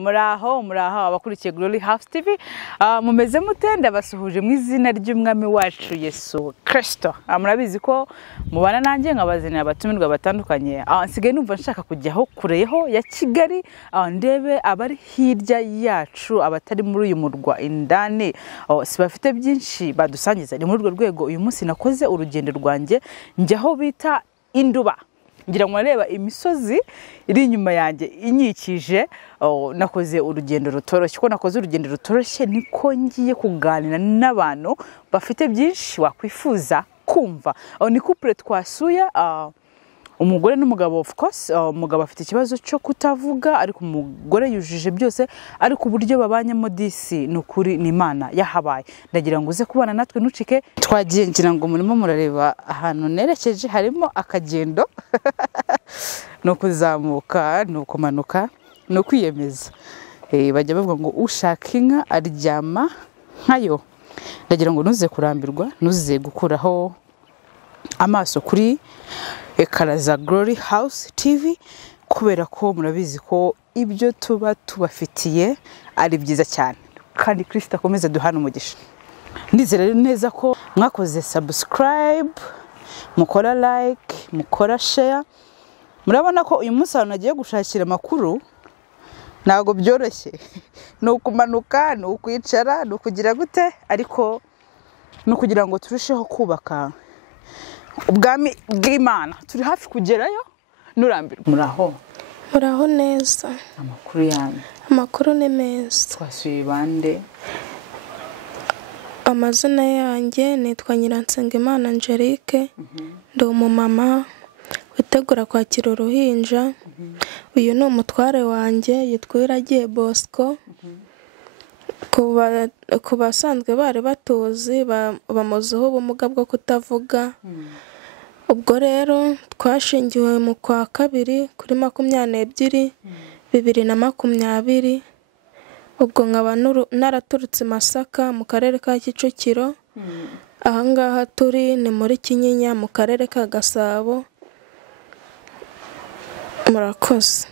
Muraho abakurikiye Glory House TV mumeze mutende basuhuje mu izina ry'umwami wacu Yesu Kristo. Murabizi ko mubana nanjye nkabazina abatumirwa batandukanye. Nsigaye numva nshaka kujyaho kureho ya Kigali ndebe abari hirya yacu abatari muri uyu murwa indani sibafite byinshi badusangiza. Ni muri urwo rwego uyu munsi nakoze urugendo rwanjye njyaho bita Induba. Ngira ngo nareba imisozi iri inyuma yanjye inyikije nakoze urugendo rutoroshye. Ko nakoze urugendo rutoroshye niko ngiye kuganira n'abantu bafite byinshi wakwifuza kumva. Ni couple twasuye umugore n'umugabo, of course umugabo afite ikibazo cyo kutavuga ariko umugore yujuje byose, ariko uburyo babanyemo disi nukuri ni Imana yahabaye. Ndagira ngo uze kubana natwe nucike. Twagiye ngira ngo murimo murareba ahantu nerekeje harimo akagendo no kuzamuka no kumanuka no kwiyemeza. Bajya bavuga ngo ushaka inka aryama nkayo. Ndagira ngo nuze kurambirwa, nuze gukuraho amaso kuri ekara za Glory House TV kubera ko murabizi ko ibyo tuba tubafitiye ari byiza cyane, kandi Kristo akomeza duhana umugisha. Ndizera neza ko mwakoze subscribe, mukora like, mukora share. Murabona ko uyu munsi nagiye gushakira makuru ntago byoroshye. No kumanuka, no kwicara, no kugira gute, ariko no kugira ngo turusheho kubaka ubwami bw'Imana. Turi hafi kugerayo nurambirwa. Muraho neza. Amakuru yanyu? Amakuru ni meza. Twasuye bande? Amazina yanjye nitwa Nyiransengimana Angelique. Ndi umumama witegura kwakira uruhinja. Uyu ni umutware wanjye yitwa Iragiye Bosco. Ku basanzwe bari batuzi bamuziho ubumuga bwo kutavuga. Ubwo rero twashingiwe mu kwa kabiri kuri 22, 2020. Ubwo nkaba naraturutse Masaka mu karere ka Kicukiro. Ahangaha turi ni muri Kinyinya mu karere ka Gasabo. Murakoze.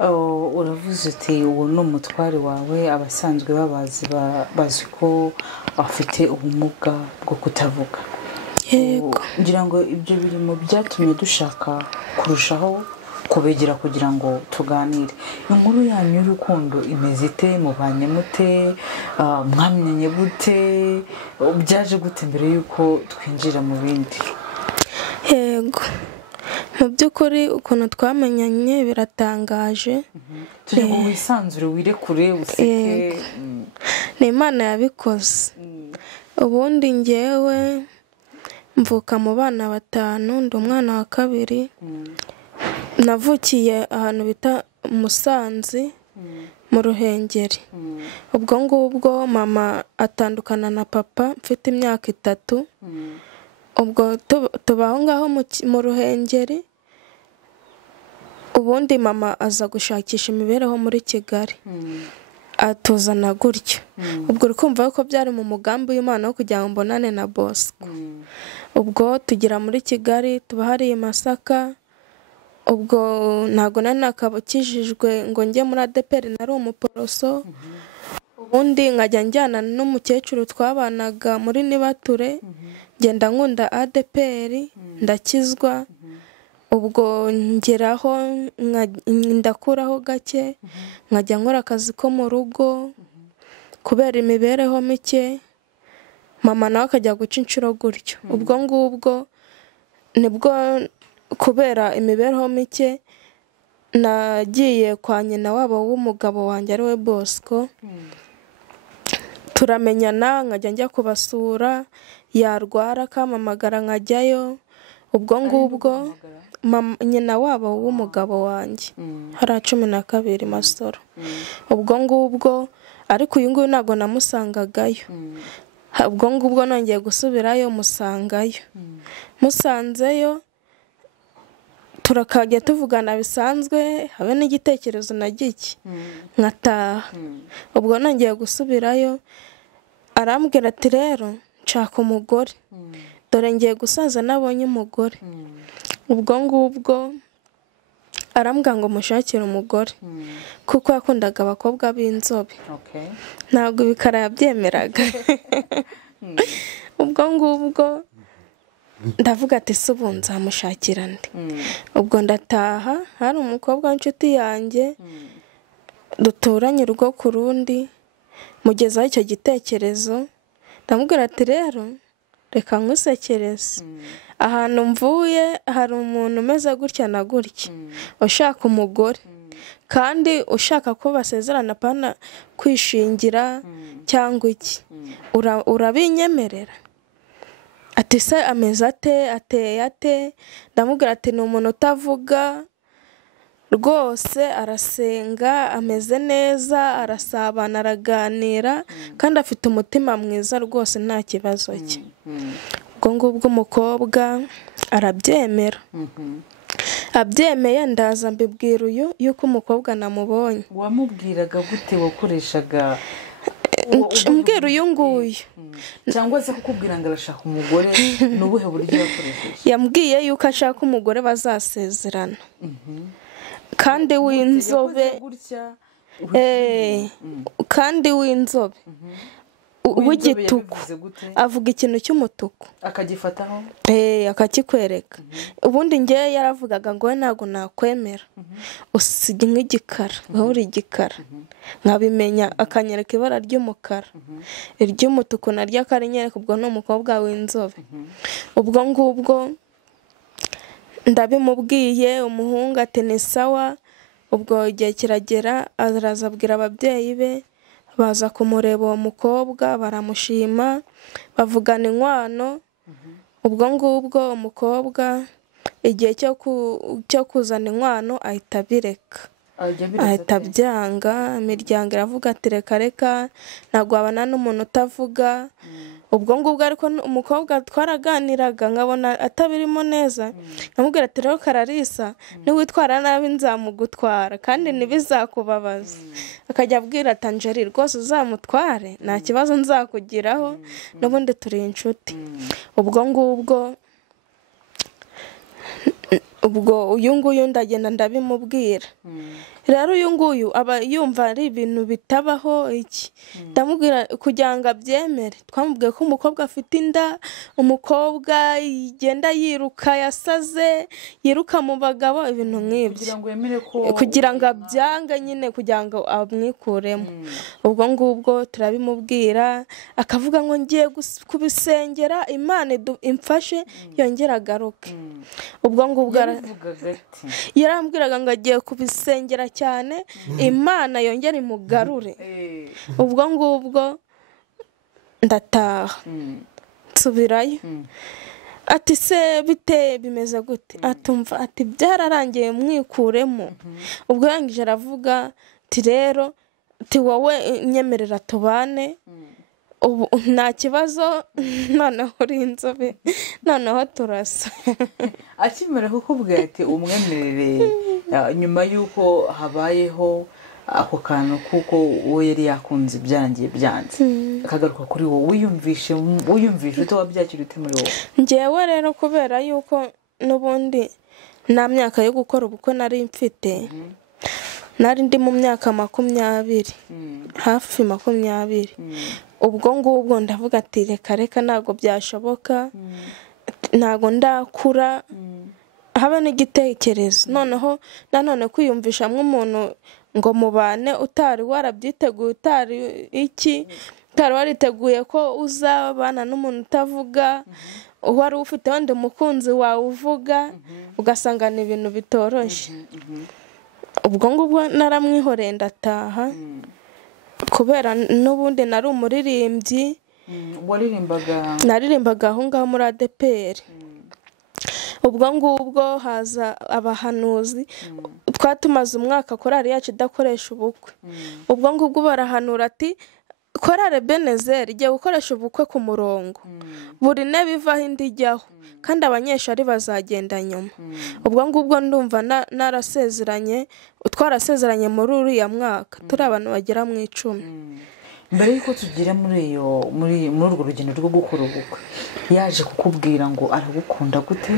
Uravuze uti uwo ni umutware wawe, abasanzwe bazi ko afite ubumuga bwo kutavuga. Yego. Ngira ngo ibyo birimo byatumye dushaka kurushaho kubegera kugira ngo tuganire. Inkuru yanyu y'urukundo imeze ite? Mubanye mute? Mwamenye gute? Byaje gute mbere yuko twinjira mu bindi? Yego. Mu by'ukuri ukuntu twamenyanye biratangaje. Turi ngo wisanzure wirekure useke. Ni Imana yabikoze. Ubundi ngewe mvuka mu bana 5, ndi umwana wa kabiri. Navukiye ahantu bita Musanze mu Ruhengeri. Ubwo ngubwo mama atandukana na papa mfite imyaka 3. Ubwo tubaho ngaho mu Ruhengeri. Ubundi mama aza gushakisha imibereho muri Kigali. Atuzana gutyo. Ubwo urikumva ko byari mu mugambi w'Imana wo kugira ngo mbonane na Bosco. Ubwo tugira muri Kigali, tuba hari Masaka. Ubwo ntago nakabukijijwe ngo njye muri ADPR, nari umuporoso. Ubundi nkajya njyana n'umukecuru twabanaga muri Nibature. Ngenda nkunda ADPR, ndakizwa. Ubwo ngeraho ndakuraho gake, nkajya nkora akazi ko mu rugo kubera imibereho mike. Mama nawe akajya guca inshuro gutyo. Ubwo ngubwo nibwo kubera imibereho mike nagiye kwa nyina wabo w'umugabo wanjye ari we Bosco. Turamenyana, nkajya njya kubasura, yarwara akamamagara nkajyayo. Ubwo ngubwo nyina wabo w'umugabo wanjye hari 12 Masoro. Ubwo ngubwo ariko uyu nguyu ntago namusangagayo. Ubwo ngubwo nongeye gusubirayo musangayo. Musanzeyo turakajya tuvugana bisanzwe, habe n'igitekerezo na gike nkataha. Ubwo nongeye gusubirayo arambwira ati rero nshaka umugore, dore ngiye gusaza nabonye umugore. Ubwo ngubwo arambwira ngo mushakire umugore kuko yakundaga abakobwa b'inzobe. Ntabwo ibikara yabyemeraga. Ubwo ngubwo ndavuga ati se ubu nzamushakira nde? Ubwo ndataha, hari umukobwa w'inshuti yanjye duturanye urugo ku rundi, mugezaho icyo gitekerezo, ndamubwira ati rero reka nkusekereze, ahantu mvuye hari umuntu umeze gutya na gutya ushaka umugore kandi ushaka ko basezerana apana kwishingira cyangwa iki, urabinyemerera? Ati se ameze ate, ateye ate? Ndamubwira ati ni umuntu utavuga rwose, arasenga, ameze neza, arasabana, araganira kandi afite umutima mwiza rwose, nta kibazo cye. Ubwo ngubwo umukobwa arabyemera. Abyemeye ndaza mbibwira uyu yuko umukobwa namubonye. Wamubwiraga gute? Wakoreshaga mbwira uyu nguyu cyangwa se kukubwira ngo arashaka umugore? Ni ubuhe buryo yakoresheje? Yambwiye yuko ashaka umugore bazasezerana kandi w'inzobe, kandi w'inzobe w'igituku, avuga ikintu cy'umutuku akagifataho akakikwereka. Ubundi ngewe yaravugaga ngo we ntabwo nakwemera usige nk'igikara, wowe uri igikara, nkabimenya akanyereka ibara ry'umukara, iry'umutuku naryo akarinyereka. Ubwo ni umukobwa w'inzobe. Ubwo ngubwo ndabimubwiye, umuhungu ati ni sawa. Ubwo igihe kiragera, araza abwira ababyeyi be, baza kumureba uwo mukobwa, baramushima, bavugana inkwano. Ubwo ngubwo umukobwa igihe cyo kuzana inkwano ahita abireka, ahita abyanga. Imiryango iravuga ati reka reka, ntabwo wabana n'umuntu utavuga. Ubwo ngubwo ariko umukobwa twaraganiraga nkabona atabirimo neza, nkamubwira ati rero Kararisa, niwitwara nabi nzamugutwara kandi ntibizakubabaza. Akajya abwira ati Angeli rwose uzamutware, nta kibazo nzakugiraho, n'ubundi turi inshuti. Ubwo uyu nguyu ndagenda ndabimubwira. Rero uyu nguyu aba yumva ari ibintu bitabaho iki. Ndamubwira kugira ngo abyemere, twamubwiye ko umukobwa afite inda, umukobwa yigenda yiruka, yasaze, yiruka mu bagabo, ibintu nk'ibyo, kugira ngo abyange nyine, kugira ngo amwikuremo. Ubwo ngubwo turabimubwira, akavuga ngo ngiye kubisengera Imana imfashe yongera agaruke. Ubwo ngubwo yarambwiraga ngo agiye kubisengera cyane Imana yongera imugarure. Ubwo ngubwo ndataha nsubirayo. Ati se bite, bimeze gute? Atumva ati byararangiye mwikuremo. Ubwo yangije aravuga ati rero ati wowe nyemerera tubane, ubu nta kibazo, noneho uri inzobe, noneho turasa. Akimara kukubwira ati umwemerere, nyuma y'uko habayeho ako kantu kuko we yari yakunze byangiye byanze, akagaruka kuri wowe, wiyumvishe ute, wabyakira ute muri wowe? Njyewe rero kubera yuko n'ubundi nta myaka yo gukora ubukwe nari mfite, nari ndi mu myaka 20, hafi 20. Ubwo ngubwo ndavuga ati reka reka, ntabwo byashoboka, ntabwo ndakura, habe n'igitekerezo. Noneho nanone kwiyumvisha nk'umuntu ngo mubane utari warabyiteguye, utari wariteguye ko uzabana n'umuntu utavuga, wari ufite wenda umukunzi wawe uvuga, ugasanga ni ibintu bitoroshye. Ubwo ngubwo naramwihoreye ndataha, kubera n'ubundi nari umuririmbyi. Naririmbaga aho ngaho muri ADPR. Ubwo ngubwo haza abahanuzi, twatumaze umwaka korari yacu idakoresha ubukwe. Ubwo ngubwo barahanura ati korari Ebenezer igiye gukoresha ubukwe ku murongo, buri ntebe ivaho indi ijyaho, kandi abanyeshuri bazagenda nyuma. Ubwo ngubwo ndumva twarasezeranye muri uriya mwaka turi abantu bagera mu 10. Mbere yuko tugira muri urwo rugendo rwo gukora ubukwe, yaje kukubwira ngo aragukunda gute,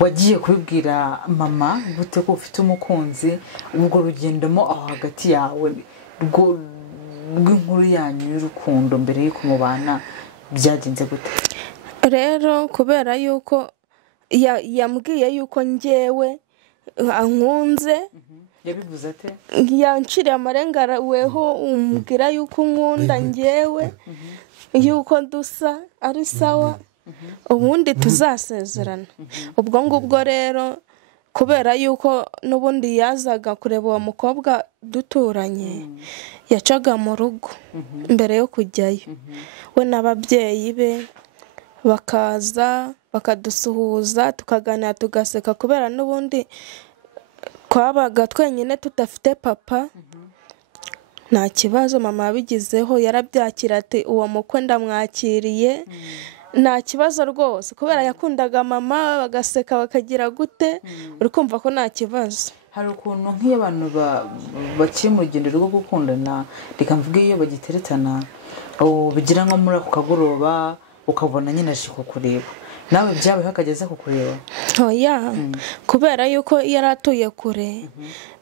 wagiye kubibwira mama gute ko ufite umukunzi ubwo rugendamo aho hagati yawe rw'inkuru yanyu y'urukundo mbere y'uko mubana byagenze gute? rero kubera yuko yambwiye yuko njyewe ankunze. yabivuze ate? yanciriye amarenga weho umbwira yuko unkunda njyewe, yuko dusa ari sawa, ubundi tuzasezerana. ubwo ngubwo rero kubera yuko n'ubundi yazaga kureba uwo mukobwa duturanye, yacaga mu rugo mbere yo kujyayo, we n'ababyeyi be bakaza bakadusuhuza tukaganira tugaseka, kubera n'ubundi twabaga twenyine tudafite papa. nta kibazo mama yabigizeho, yarabyakira ati uwo mukwe ndamwakiriye, nta kibazo rwose, kubera yakundaga mama, bagaseka bakagira gute, uri kumva ko nta kibazo. hari ukuntu nk'iyo abantu bakiri mu rugendo rwo gukundana, reka mvuge iyo bagiteretana bigira nko muri ako kagoroba ukabona nyine aje kukureba, nawe byabaye hakageze kukureba? oya, kubera yuko yari atuye kure,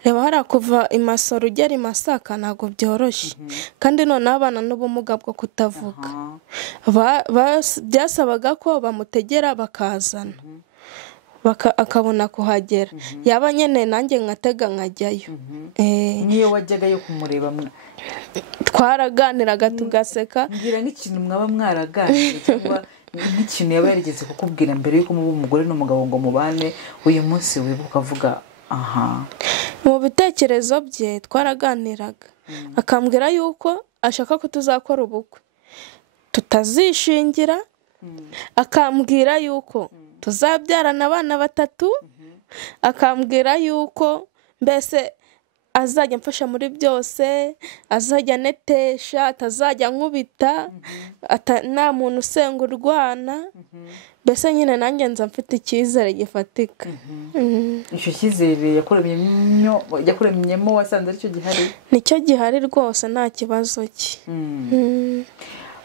reba hari kuva i Masoro ugera i Masaka ntabwo byoroshye, kandi noneho abana n'ubumuga bwo kutavuga, byasabaga ko bamutegera bakazana akabona kuhagera, yaba nyine nanjye nkatega nkajyayo. niyo wajyagayo kumureba twaraganiraga tugaseka. mbwira nk'ikintu mwaba mwaraganira cyangwa nk'ikintu yaba yarigeze kukubwira mbere y'uko muba umugore n'umugabo ngo mubane, uyu munsi wibuka avuga aha? mu bitekerezo bye twaraganiraga, akambwira yuko ashaka ko tuzakora ubukwe tutazishingira, akambwira yuko tuzabyarana abana 3, akambwira yuko mbese azajya mfasha muri byose, azajya netesha, atazajya nkubita, nta muntu usenga urwana, mbese nyine nanjye nza mfite icyizere gifatika. icyo cyizere yakuremyemo wasanze aricyo gihari? nicyo gihari rwose, nta kibazo cye.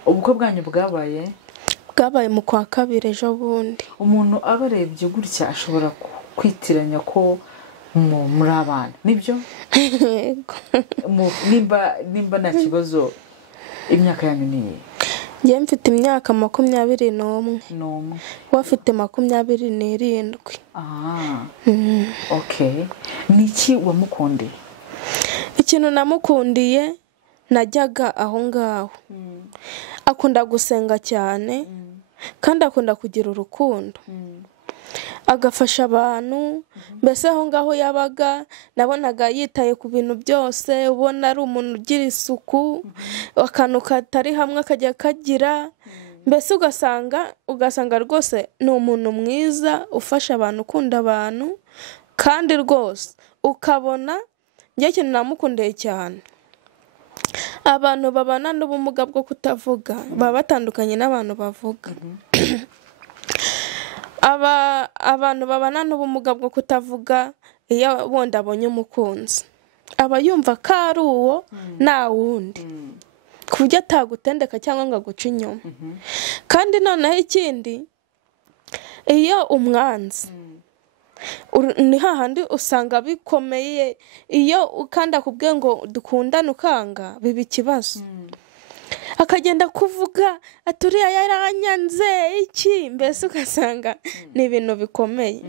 ubukwe bwanyu bwabaye mu kwa 2 ejo bundi. umuntu abarebye gutya ashobora kwitiranya ko muri abana, nibyo? nimba nta kibazo, imyaka yanyu ni iyihe? njye mfite imyaka 21, we afite 27. okay. ni iki wamukundiye? ikintu namukundiye, najyaga aho ngaho, akunda gusenga cyane, kandi akunda kugira urukundo, agafasha abantu. mbese aho ngaho yabaga nabonaga yitaye ku bintu byose, ubona ari umuntu ugira isuku, akantu katari hamwe akajya kagira, mbese ugasanga rwose ni umuntu mwiza ufasha abantu, ukunda abantu, kandi rwose ukabona njye ikintu namukundiye cyane, abantu babana n'ubumuga bwo kutavuga baba batandukanye n'abantu bavuga. abantu babana n'ubumuga bwo kutavuga, iyo wenda abonye umukunzi aba yumva ko ari uwo nta wundi, ku buryo atagutendeka cyangwa ngo aguce inyuma. kandi noneho ikindi, iyo umwanzi ni hahandi usanga bikomeye, iyo kandi akubwiye ngo dukundane ukanga, biba ikibazo. akagenda kuvuga ati uriya yaranyanze iki, mbese ugasanga ni ibintu bikomeye.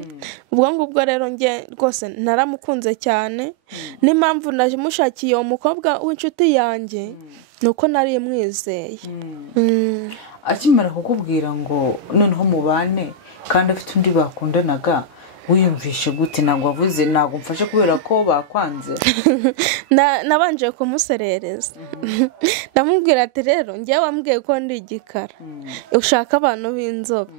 ubwo ngubwo rero njye rwose naramukunze cyane, n'impamvu namushakiye uwo mukobwa w'inshuti yanjye nuko nari mwizeye. akimara kukubwira ngo noneho mubane kandi afite undi bakundanaga, wiyumvishe gute? ntabwo wavuze ntabwo mfashe kubera ko bakwanze? nabanje kumuserereza, ndamubwira ati rero njye wambwiye ko ndi igikara, ushaka abantu b'inzobe,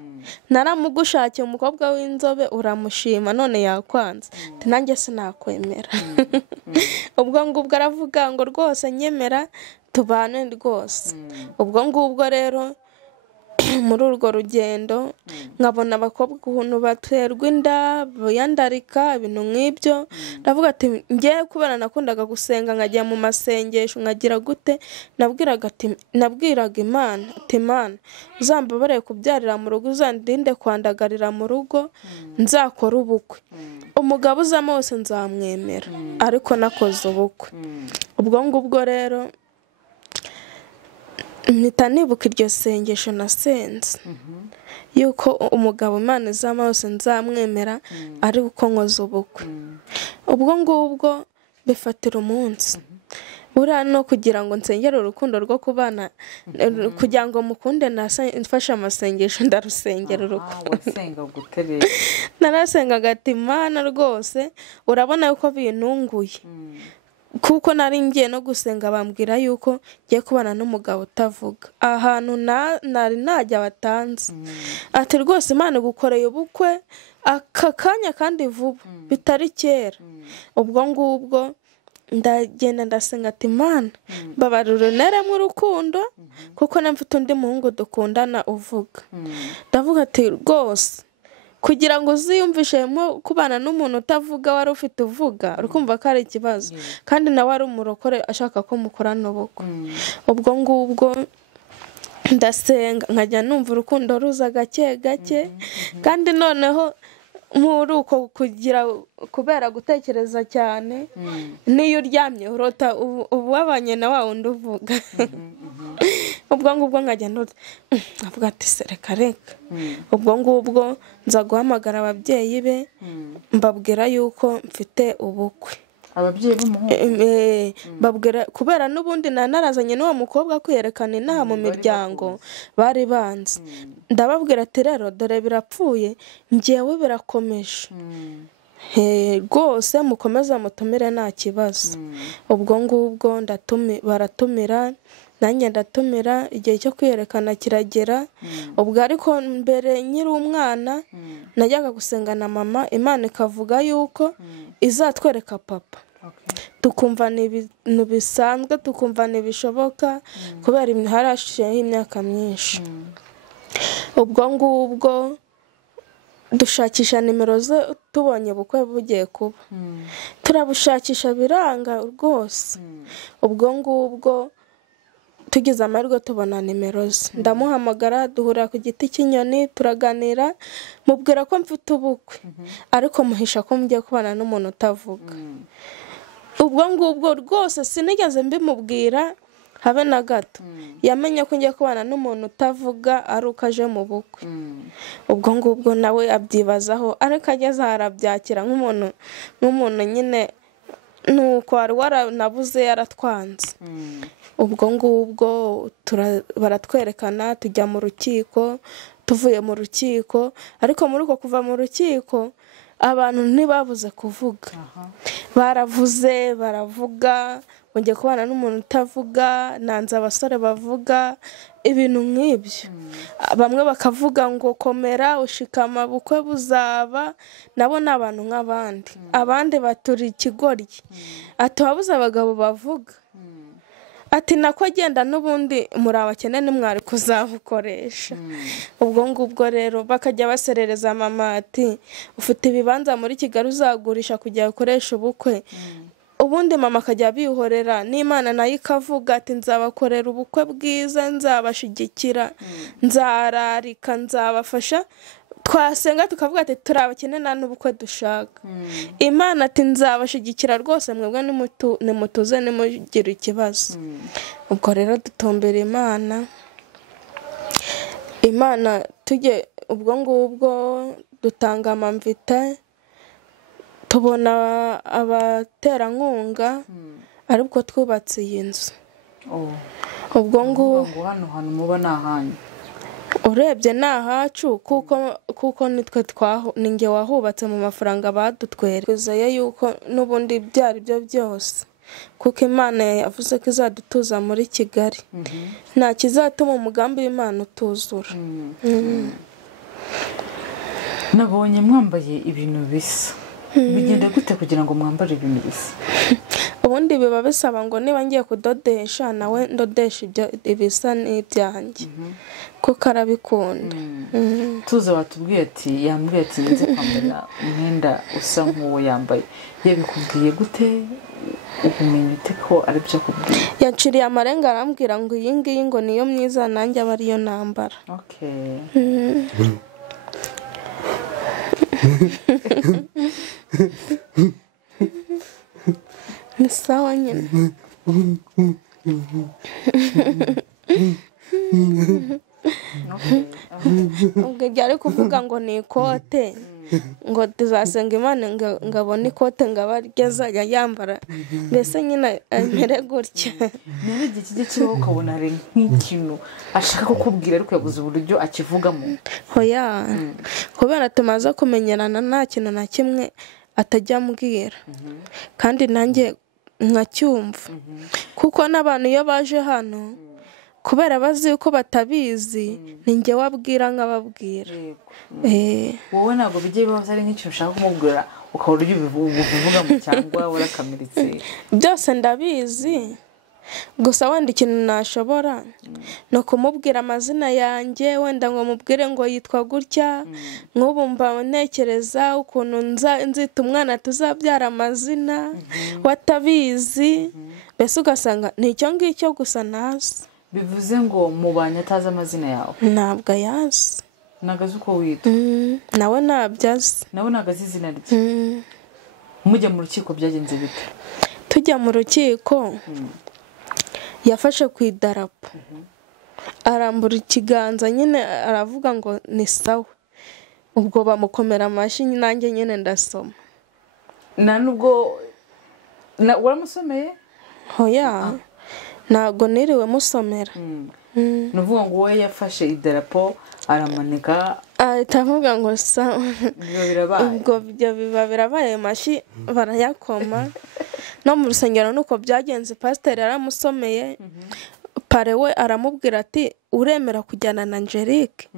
naramugushakiye umukobwa w'inzobe uramushima, none yakwanze, nanjye sinakwemera. ubwo ngubwo aravuga ngo rwose nyemera tubane rwose. ubwo ngubwo rero muri urwo rugendo nkabona abakobwa ukuntu baterwa inda biyandarika ibintu nk'ibyo ndavuga ati ngewe kubera nakundaga gusenga nkajya mu masengesho nkagira gute nabwiraga Imana ati Imana uzambabarire kubyarira mu rugo uzandinde kwandagarira mu rugo nzakora ubukwe umugabo uzamo wese nzamwemera ariko nakoze ubukwe ubwo ngubwo rero mpita nibuka iryo sengesho nasenze yuko umugabo Imana izama wese nzamwemera ari uko nkoze ubukwe ubwo ngubwo bifatira umunsi buriya no kugira ngo nsengere urukundo rwo kubana kugira ngo mukunde nafashe amasengesho ndarusengera urukundo narasengaga ati Imana rwose urabona yuko bintunguye kuko nari ngiye no gusenga bambwira yuko ngiye kubana n'umugabo utavuga ahantu nari najya batanze ati rwose Imana gukoreye ubukwe aka kanya kandi vuba bitari kera ubwo ngubwo ndagenda ndasenga ati Imana babarure neremo urukundo kuko namfite undi muhungu dukundana uvuga ndavuga ati rwose kugira ngo uziyumvishemo kubana n'umuntu utavuga wari ufite uvuga urukumva ko ari ikibazo kandi nawe ari umurokore ashaka ko mukorana ubukwe ubwo ngubwo ndasenga nkajya numva urukundo ruza gake gake kandi noneho muri uko kugira kubera gutekereza cyane niyo uryamye urota ubabanye na wa wundi uvuga ubwo ngubwo nkajya avuga ati reka ubwo ngubwo nza guhamagara ababyeyi be mbabwira yuko mfite ubukwe ababyeyi b'umuhungu babwira kubera n'ubundi narazanye n'uwo mukobwa kwiyerekana inaha mu miryango bari banze ndababwira ati rero dore birapfuye ngewe birakomeje rwose mukomeza mutumire nta kibazo ubwo ngubwo baratumira nanjye ndatumira igihe cyo kwiyerekana kiragera ubwo ariko mbere nkiri umwana najyaga gusenga na mama Imana ikavuga yuko izatwereka papa tukumva ni ibintu bisanzwe tukumva ntibishoboka kubera harashijeho imyaka myinshi ubwo ngubwo dushakisha nimero ze tubonye ubukwe bugiye kuba turabushakisha biranga rwose ubwo ngubwo tugize amahirwe tubona nimero ze ndamuhamagara duhurira ku giti cy'inyoni turaganira mubwira ko mfite ubukwe ariko muhisha ko mugiye kubana n'umuntu utavuga ubwo ngubwo rwose sinigeze mbimubwira habe na gato yamenye ko ngiye kubana n'umuntu utavuga ari uko aje mu bukwe ubwo ngubwo nawe abyibazaho ariko ageze aho arabyakira nk'umuntu nyine nuko wari waranabuze yaratwanze ubwo ngubwo baratwerekana tujya mu rukiko tuvuye mu rukiko ariko muri uko kuva mu rukiko abantu ntibabuze kuvuga baravuze baravuga ngiye kubana n'umuntu utavuga nanze abasore bavuga ibintu nk'ibyo bamwe bakavuga ngo komera ushikama bukwe buzaba nabo ni abantu nk'abandi abandi baturi ikigoryi ati wabuze abagabo bavuga ati nako agenda n'ubundi muri abakene nimwari kuzabukoresha ubwo ngubwo rero bakajya baserereza mama ati ufite ibibanza muri Kigali uzagurisha kugira ukoresha ubukwe ubundi mama akajya bihorera n'Imana nayo ikavuga ati nzabakorera ubukwe bwiza nzabashigikira nzararika nzabafasha twasenga tukavuga ati turi abakene nta n'ubukwe dushaka Imana ati nzabashigikira rwose mwebwe nimutuze nimugire ikibazo ubwo rero dutumbira Imana tujye ubwo ngubwo dutanga amamvita tubona abaterankunga aribwo twubatse iyi nzu ubwo ngubwo hano hantu muba ni ahanyu urebye ni ahacu kuko nitwe ninjye wahubatse mu mafaranga badutwerezeye yuko n'ubundi byari byo byose kuko Imana yavuze ko izadutuza muri Kigali nta kizatuma umugambi w'Imana utuzura nabonye mwambaye ibintu bisa bigenda gute kugira ngo mwambare ibintu bisa ubundi biba bisaba ngo niba ngiye kudodesha nawe ndodesha ibyo ibisa n'ibyanjye kuko arabikunda. tuza watubwiye ati yambwiye ati nze kwambara umwenda usa nk'uwo yambaye, yabikubwiye gute ubumenyi ute ko ari byo akubwiye? Yaciriye amarenga arambwira ngo iyi ngiyi ngo niyo myiza nanjye aba ariyo nambara. Ni sawa nyine. ubwo byari kuvuga ngo ni ikote ngo tuzasenga Imana ngabona ikote ngaba ryazajya yambara, mbese nyine amere gutya. Nari igihe kijya kibaho ukabona ari nk'ikintu ashaka kukubwira ariko yabuze uburyo akivugamo. Hoya kubera tumaze kumenyerana nta kintu na kimwe atajya ambwira kandi nanjye nkacyumva, kuko n'abantu iyo baje hano kubera bazi ko batabizi ni njye wabwira nkababwira. wowe ntabwo bijye bibaho ari nk'ikintu ushaka kumubwira ukabura ibyo ubivugamo cyangwa warakamiritse? Byose ndabizi, gusa wenda ikintu nashobora ni ukumubwira amazina yanjye, wenda ngo mubwire ngo yitwa gutya, nk'ubu mba ntekereza ukuntu nzita umwana tuzabyara amazina watabizi, mbese ugasanga ni icyo ngicyo gusa nazi. Bivuze ngo mubanye atazi amazina yawe? Ntabwo ayazi. Ntabwo azi uko witwa? Nawe ntabyo azi. Nawe ntabwo azi izina rye? Mujya mu rukiko byagenze bite? Tujya mu rukiko yafashe ku idarapo arambura ikiganza nyine aravuga ngo ni sawa, ubwo bamukomera amashyi nanjye nyine ndasoma. Na nubwo waramusomeye? Hoya ntabwo niriwe musomera. nuvuga ngo wowe yafashe idarapo aramanika ahita avuga ngo sawa, ubwo biba birabaye amashyi barayakoma. No mu rusengero nuko byagenze, pasiteri yaramusomeye, pare we aramubwira ati uremera kujyana na Angelique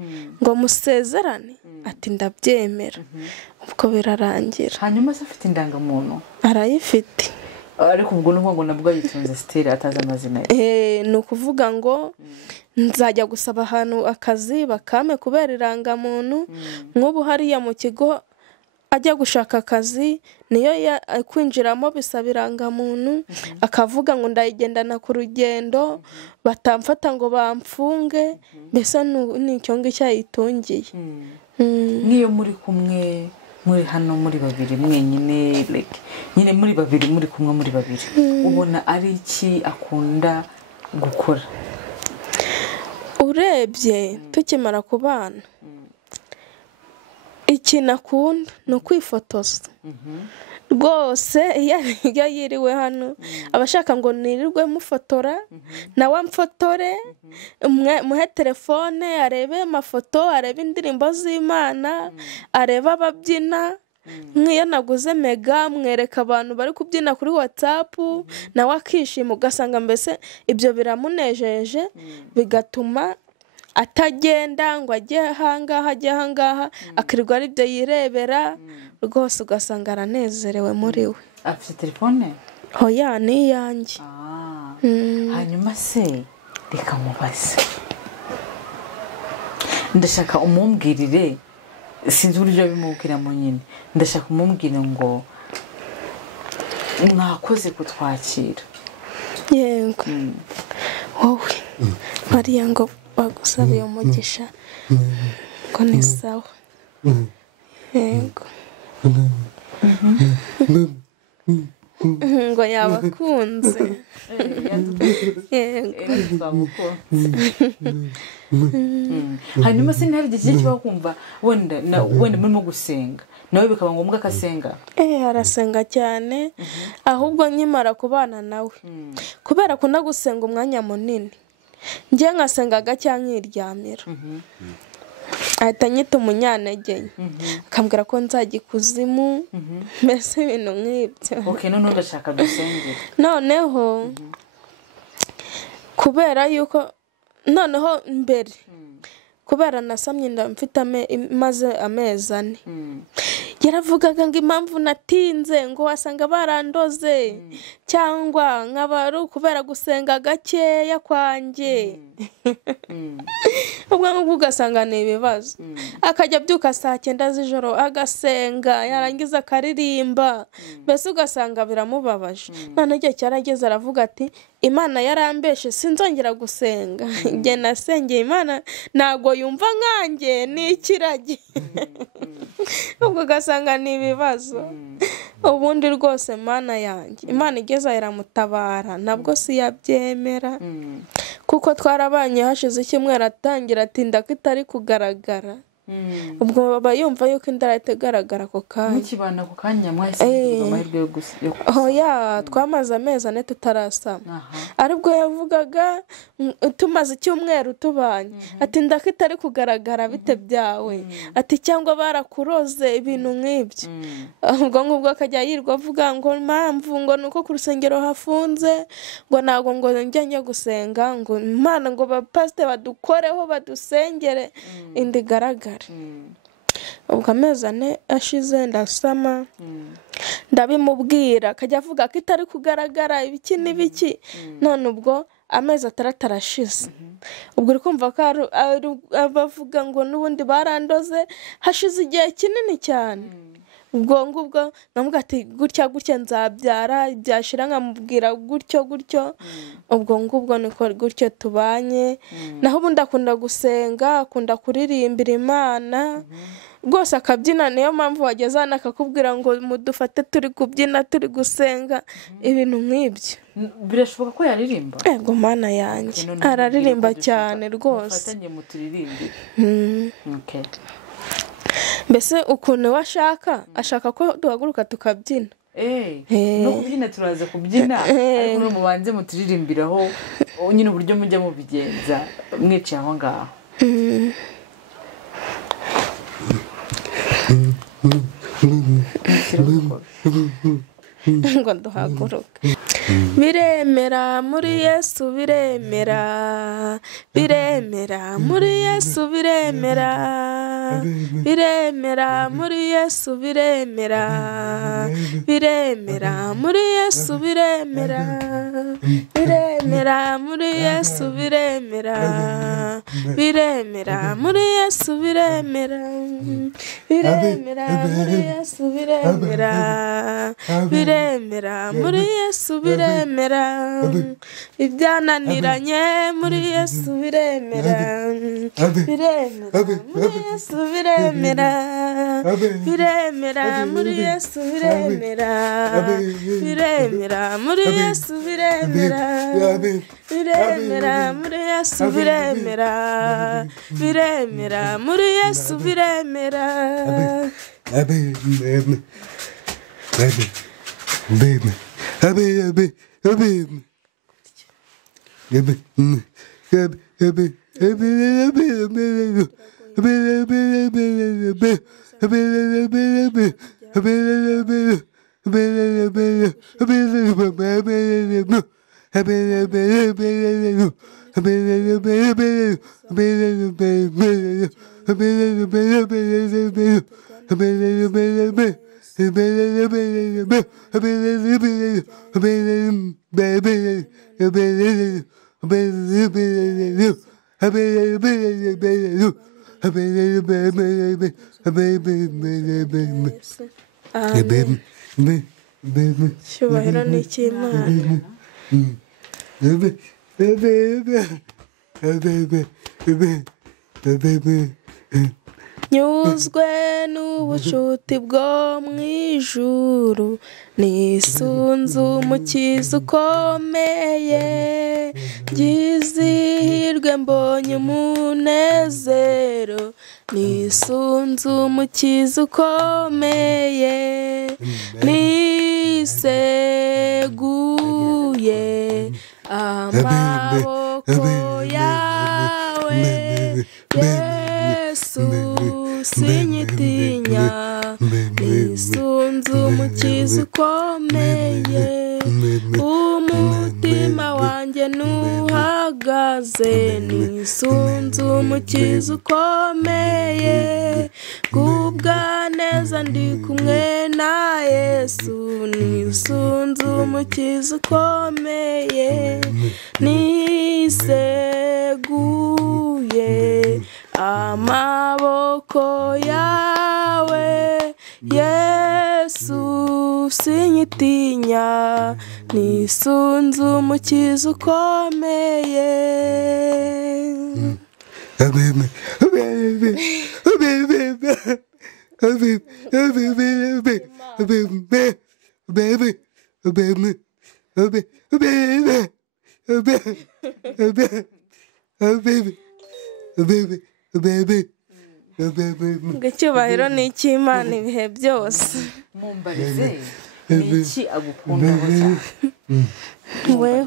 ngo musezerane? Ati ndabyemera. Ubwo birarangira. Hanyuma se afite indangamuntu? Arayifite. Ariko ubwo nuvuga ngo nabwo yitunze Stella atazi amazina ye? Ni ukuvuga ngo nzajya gusaba ahantu akazi bakame kubera irangamuntu. Nk'ubu hariya mu kigo ajya gushaka akazi niyo kwinjiramo bisaba irangamuntu, akavuga ngo ndayigendana ku rugendo batamfata ngo bamfunge, mbese n'icyo ngicyo yayitungiye. Nk'iyo muri kumwe muri hano muri babiri mwenyine, nyine muri babiri muri kumwe muri babiri, ubona ari iki akunda gukora? Urebye tukimara kubana ikintu akunda ni ukwifotoza rwose. Iyo yiriwe hano abashaka ngo nirirwe mufotora nawe amfotore, muhe telefone arebe amafoto, arebe indirimbo z'Imana, arebe ababyina. Nk'iyo naguze mega mwereka abantu bari kubyina kuri WhatsApp nawe akishima, ugasanga mbese ibyo biramunejeje, bigatuma atagenda ngo ajye ahangaha akirirwa ari byo yirebera, rwose ugasanga aranezerewe muri we. Afite telefone? Hoya ni iyanjye. Hanyuma se reka mubaze, ndashaka umumbwirire, sinzi uburyo bimubwiramo nyine, ndashaka umumbwire ngo mwakoze kutwakira. Yego wowe Mariya ngo bagusabiye umugisha ngo ni sawa. Yego ngo yabakunze. Hanyuma se ntari igihe kibaho kumva wenda murimo gusenga nawe bikaba ngombwa akasenga? Arasenga cyane, ahubwo nkimara kubana nawe kubera akunda gusenga umwanya munini, njye nkasenga gake nkiryamira, ahita anyita umunyantege, akambwira ko nzajya ikuzimu, mbese ibintu nk'ibyo. Noneho ndashaka dusengera. Noneho kubera yuko noneho mbere kubera nasamye inda mfite maze amezi 4, yaravugaga ngo impamvu natinze ngo wasanga barandoze cyangwa nkaba ari ukubera gusenga gakeya kwanjye. ubwo ngubwo ugasanga ni ibibazo. Akajya abyuka saa 9 z'ijoro agasenga yarangiza akaririmba, mbese ugasanga biramubabaje. None igihe cyarageze aravuga ati Imana yarambeshe sinzongera gusenga. Njye nasengeye Imana ntago yumva nkanjye ni ikiragi. ubwo ugasanga ni ibibazo. Ubundi rwose Mana yanjye Imana igeza iramutabara nabwo si yabyemera, kuko twarabanye hashize icyumweru atangira ati ndakitari kugaragara. ubwo baba yumva yuko inda itagaragara ako kanya mukibana ako kanya mwahise amahirwe yo oya twamaze amezi 4 tutarasama. aribwo yavugaga tumaze icyumweru tubanye ati ndakitari kugaragara bite byawe, ati cyangwa barakuroze ibintu nk'ibyo. ubwo ngubwo akajya yirwa avuga ngo impamvu ngo nuko ku rusengero hafunze ngo nago ngo njye gusenga ngo Imana ngo bapasite badukoreho badusengere indi garagara. ubwo amezi 4 ashize ndasama ndabimubwira akajya avuga ko itari kugaragara ibiki n'ibiki. none ubwo amezi 3 arashize, ubwo uri kumva ko abavuga ngo n'ubundi barandoze hashize igihe kinini cyane. ubwo ngubwo namuga ati gutya nzabyara byashira nkamubwira gutyo. ubwo ngubwo niko gutyo tubanye. naho ubundi akunda gusenga, akunda kuririmbira Imana rwose akabyina. niyo mpamvu wageze hano akakubwira ngo mudufate turi kubyina turi gusenga ibintu nk'ibyo. birashoboka ko yaririmba? Ego Mana yanjye araririmba cyane rwose. Mufatanye muturirimbire. Okay. mbese ukuntu ashaka ko duhaguruka tukabyina. no kubyina turaza kubyina ariko no mubanze muturirimbiraho nyine uburyo mujya mubigenza mwiciye aho ngaho. ngo duhaguruka. biremera muri Yesu biremera muri Yesu biremera muri Yesu biremera muri Yesu biremera muri Yesu biremera muri Yesu biremera muri Yesu biremera muri Yesu biremera ibyananiranye muri Yesu biremera muri Yesu biremera muri Yesu biremera muri Yesu biremera muri Yesu biremera muri Yesu biremera. cyubahiro ni cy'Imana. nyuzwe n'ubucuti bwo mu ijuru nisunze umukiza ukomeye byizihirwe mbonye umunezero nisunze umukiza ukomeye niseguye amaboko yawe Yesu sinyitinya nisunze umukiza ukomeye umutima wanjye nuhagaze ikaze nisunze umukiza ukomeye gubwa neza ndi kumwe na Yesu nisunze umukiza ukomeye niseguye amaboko yawe Yesu sinyitinya nisunze umukiza ukomeye icyubahiro ni icy'Imana ibihe byose. Mumbarize ni iki agukunda cyane? Wewe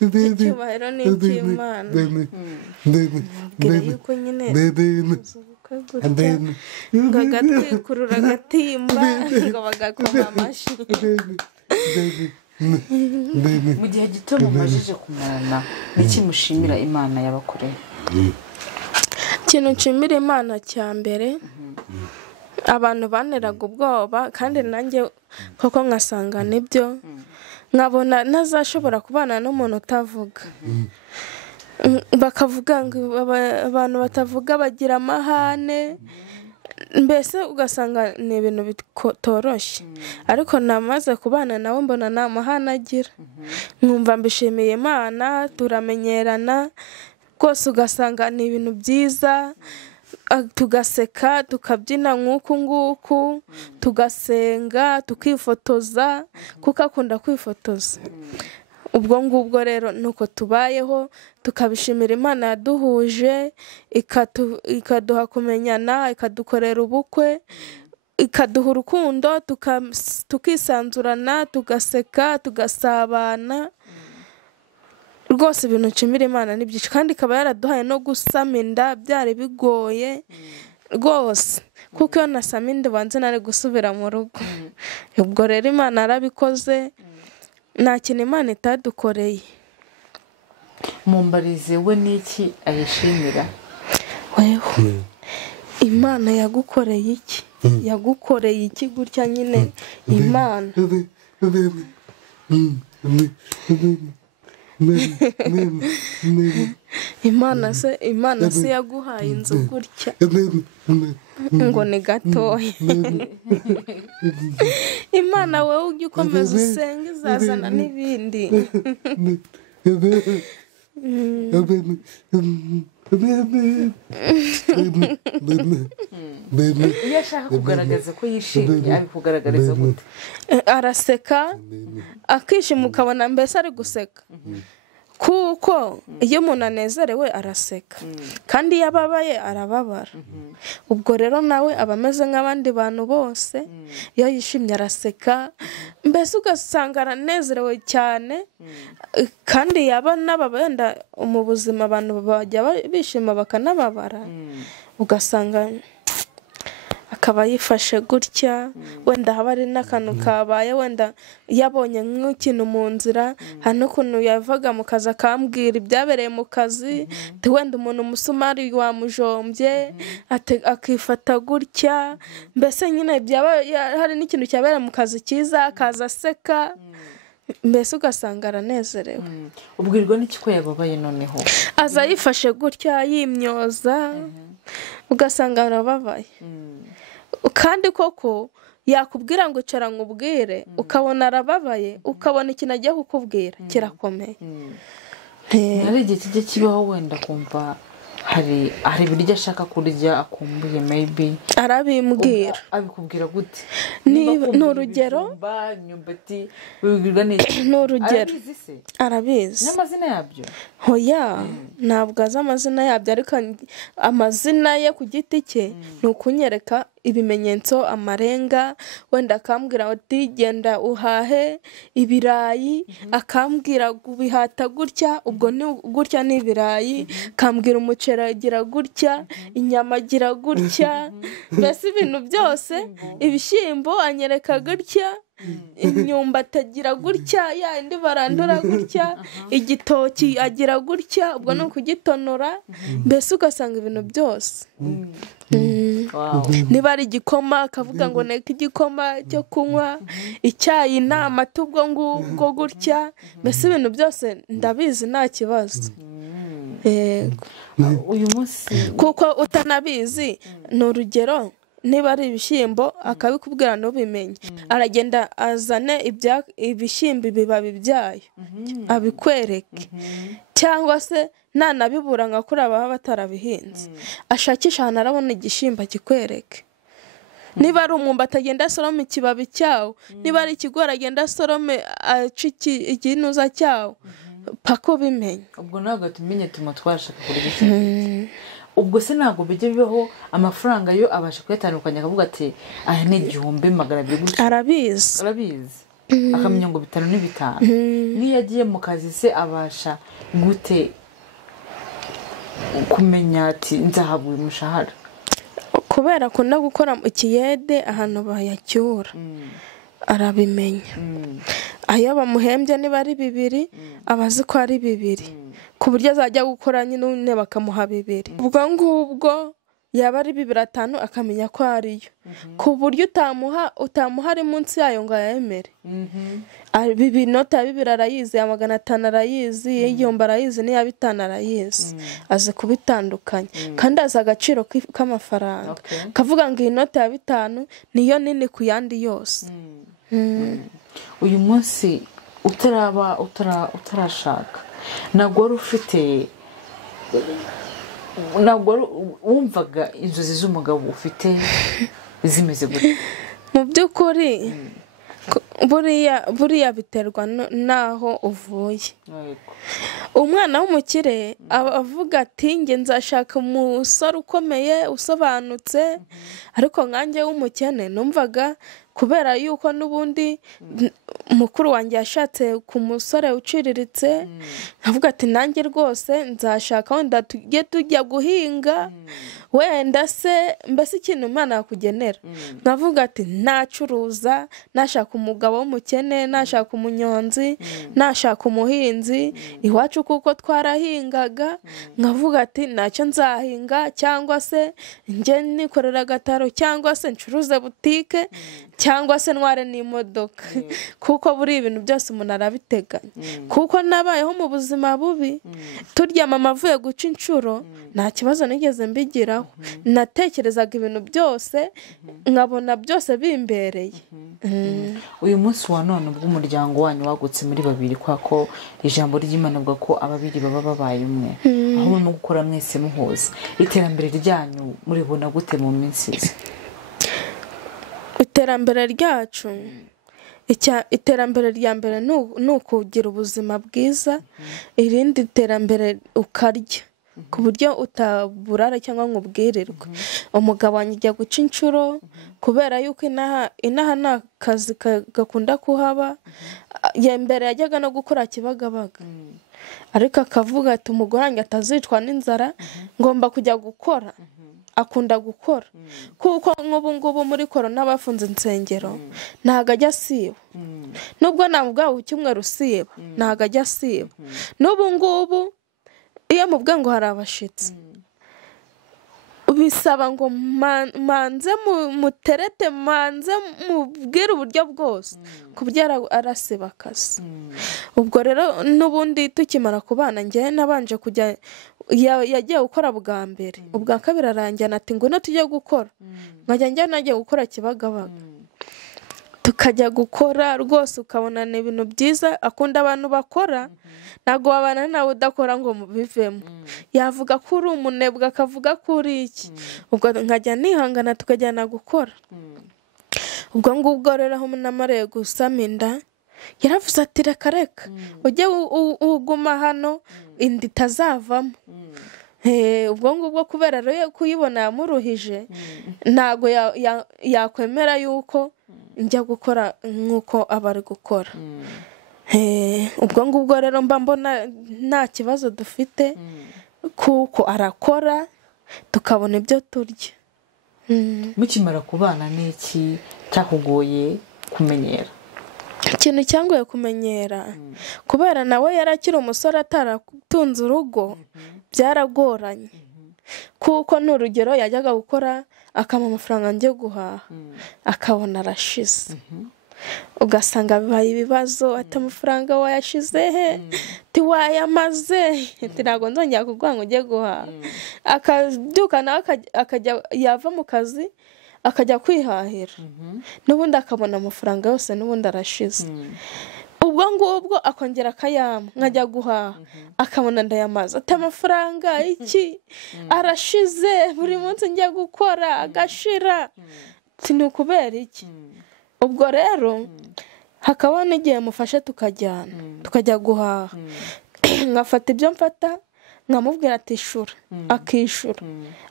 icyubahiro ni icy'Imana. Mbwira yuko nyine ngo agatwikurura agatimba ngo bagakoma amashyi. Mu gihe gito mumajije kumarana n'iki mushimira Imana yabakoreye? Ikintu nshimira Imana cya mbere, abantu banteraga ubwoba kandi nanjye koko nkasanga nibyo, nkabona ntazashobora kubana n'umuntu utavuga. Bakavuga ngo abantu batavuga bagira amahane, mbese ugasanga ni ibintu bitoroshye, ariko namaze kubana nawe mbona nta mahane agira. Nkumva mbishimiye Imana, turamenyerana rwose, ugasanga ni ibintu byiza, tugaseka tukabyina nk'uku nguku, tugasenga tukifotoza kuko akunda kwifotoza. Ubwo ngubwo rero nuko tubayeho, tukabishimira Imana yaduhuje, ikaduha kumenyana, ikadukorera ubukwe, ikaduha urukundo, tukisanzurana, tugaseka, tugasabana. Rwose ibintu nshimira Imana ni byinshi, kandi ikaba yaraduhaye no gusama inda byari bigoye rwose, kuko iyo nasama inda banze nari gusubira mu rugo. Ubwo rero Imana yarabikoze, nta kintu Imana itadukoreye. Mumbarize we n'iki ayishimira? Wewe Imana yagukoreye iki? Yagukoreye iki gutya nyine Imana? Imana se yaguhaye inzu gutya ngo ni gatoya. Imana wowe ujye ukomeza usenga, izazana n'ibindi. Iyo ashaka kugaragaza ko yishimye abikugaragariza gute? Araseka akishima, ukabona mbese ari guseka, kuko iyo umuntu anezerewe araseka, kandi iyo ababaye arababara. Ubwo rero nawe aba ameze nk'abandi bantu bose, iyo yishimye araseka, mbese ugasanga aranezerewe cyane. Kandi yaba n'ababa wenda mu buzima abantu bajya bishima bakanababara, ugasanga akaba yifashe gutya, wenda haba ari n'akantu kabaye, wenda yabonye nk'ikintu mu nzira, hari n'ukuntu yavaga mu kazi akambwira ibyabereye mu kazi, wenda umuntu umusumari wamujombye akifata gutya, mbese nyine hari n'ikintu cyabereye mu kazi cyiza akaza aseka, mbese ugasanga aranezerewe. Ubwirwa n'iki ko yababaye noneho? Aza yifashe gutya yimyoza, ugasanga arababaye. Kandi koko yakubwira ngo icara nkubwire, ukabona arababaye, ukabona ikintu agiye kukubwira kirakomeye. Hari igihe kijya kibaho wenda kumva hari ibiryo ashaka kurya akumbuye, maybe arabimbwira. Abikubwira gute? Ni urugero, imyumbati bibwirwa n'iki? ni urugero. Arabizi se? Arabizi. N'amazina yabyo? Hoya, ntabwo azi amazina yabyo, ariko amazina ye ku giti cye ni ukunyereka ibimenyetso amarenga, wenda akambwira ati genda uhahe ibirayi, akambwira ubihata gutya, ubwo ni gutya ni ibirayi, akambwira umuceri agira gutya, inyama agira gutya, mbese ibintu byose, ibishyimbo anyereka gutya, imyumbati agira gutya, ya indi barandura gutya, igitoki agira gutya, ubwo ni ukugitonora, mbese ugasanga ibintu byose. Niba ari igikoma akavuga ngo neka igikoma cyo kunywa, icyayi ni amata ubwo ngubwo gutya, mbese ibintu byose ndabizi nta kibazo. uyu munsi kuko utanabizi ni urugero, niba ari ibishyimbo akabikubwira ntubimenye, aragenda azane ibishyimbo ibibabi byayo abikwereke, cyangwa se nanabibura nka kuri baba batarabihinze, ashakisha ahantu arabona igishyimbo akikwereke. Niba ari umwumbati agenda asoroma ikibabi cyawo, niba ari ikigori agenda asorome ikinuza cyawo, paka ubimenye. ubwo ntabwo tumenye twashaka kurya ikintu. ubwo se ntabwo bijya bibaho amafaranga yo abasha kuyatandukanya akavuga ati aya ni 1,200 gutya. arabizi akamenya ngo 5 ni 5. niyo yagiye mu kazi se abasha gute kumenya ati nzahabwa uyu mushahara? kubera akunda gukora ikiyede ahantu bayacyura, arabimenya. ayo bamuhembye niba ari 2 abazi ko ari 2, ku buryo azajya gukora nyine bakamuha 2. ubwo ngubwo yaba ari 2,500 akamenya ko ariyo, ku buryo utamuha ari munsi yayo ngo ayemere. Inota ya 2 arayizi, ya 500 arayizi, y'igihumbi arayizi, n'iya 5 arayizi, azi kubitandukanya kandi azi agaciro k'amafaranga. kavuga ngo iyi nota ya 5 niyo nini ku yandi yose. uyu munsi utarashaka ntabwo wari ufite, ntabwo wumvaga inzozi z'umugabo ufite zimeze gutya? mu by'ukuri buriya biterwa n'aho uvuye. umwana w'umukire avuga ati nge nzashaka umusore ukomeye usobanutse, ariko nkanjye w'umukene numvaga, kubera yuko n'ubundi mukuru wanjye yashatse ku musore uciriritse, avuga ati nanjye rwose nzashaka wenda tujya guhinga, wenda se mbese ikintu Imana yakugenera. nkavuga ati nacuruza, nashaka umugabo w'umukene, nashaka umunyonzi, nashaka umuhinzi. iwacu kuko twarahingaga, nkavuga ati ntacyo nzahinga, cyangwa se njye nikorera agataro, cyangwa se ncuruze butike, cyangwa se ntware n'imodoka. kuko buri ibintu byose umuntu arabiteganya. kuko nabayeho mu buzima bubi, turya mama avuye guca inshuro, nta kibazo nigeze mbigiraho. natekerezaga ibintu byose nkabona byose bimbereye. uyu munsi wa none ubwo umuryango wanyu wagutse muri 2, kwa ko ijambo ry'Imana avuga ko 2 baba babaye umwe, aho no gukora mwese muhuza. iterambere ryanyu muribona gute mu minsi izi? iterambere ryacu, iterambere rya mbere ni ukugira ubuzima bwiza, irindi terambere ukarya ku buryo utaburara cyangwa ngo ubwirirwe. umugabo wanjye ajya guca inshuro, kubera yuko inaha nta kazi gakunda kuhaba. mbere yajyaga no gukora Kibagabaga, ariko akavuga ati umugore wanjye atazicwa n'inzara, ngomba kujya gukora. akunda gukora, kuko nk'ubu ngubu muri korona bafunze insengero, ntabwo ajya asiba. nubwo navuga ku cyumweru usiba, ntabwo ajya asiba. n'ubu ngubu iyo mubwe ngo hari abashitsi, bisaba ngo manze muterete, manze mubwire uburyo bwose, ku buryo arasiba akazi. ubwo rero n'ubundi tukimara kubana, njye nabanje kujya, yagiye gukora bwa mbere, ubwa kabiri arangira ati ngwino tujye gukora. nkajya njya nagiye gukora Kibagabaga, tukajya gukora rwose, ukabona ni ibintu byiza. akunda abantu bakora, ntabwo wabana nawe udakora ngo bivemo. yavuga ko uri umunebwe, akavuga ko uri iki. ubwo nkajya nihangana tukajyana gukora. ubwo ngubwo rero aho namariye gusama inda, yaravuze ati reka ujye uguma hano, inda itazavamo. ubwo ngubwo kubera rero kuyibona yamuruhije ntabwo yakwemera yuko njya gukora nk'uko aba ari gukora. Ubwo ngubwo rero mba mbona nta kibazo dufite kuko arakora tukabona ibyo turya. Mukimara kubana n'iki cyakugoye kumenyera? Ikintu cyangoye kumenyera kubera nawe yarakiri umusore ataratunze urugo byaragoranye kuko n'urugero yajyaga gukora akama amafaranga njye guhaha akabona arashize, ugasanga bibaye ibibazo ati amafaranga wayashize he, tiwayamaze, ntabwo nzongera kuguha ngo ujye guhaha. Akabyuka nawe akajya yava mu kazi akajya kwihahira n'ubundi akabona amafaranga yose n'ubundi arashize. Ubwo ngubwo akongera akayama nkajya guhaha akabona ndayamaze ati amafaranga iki arashize, buri munsi njya gukora agashira, ni ukubera iki? Ubwo rero hakaba n'igihe mufashe tukajya guhaha nkafata ibyo mfata nkamubwira ati ishura, akishura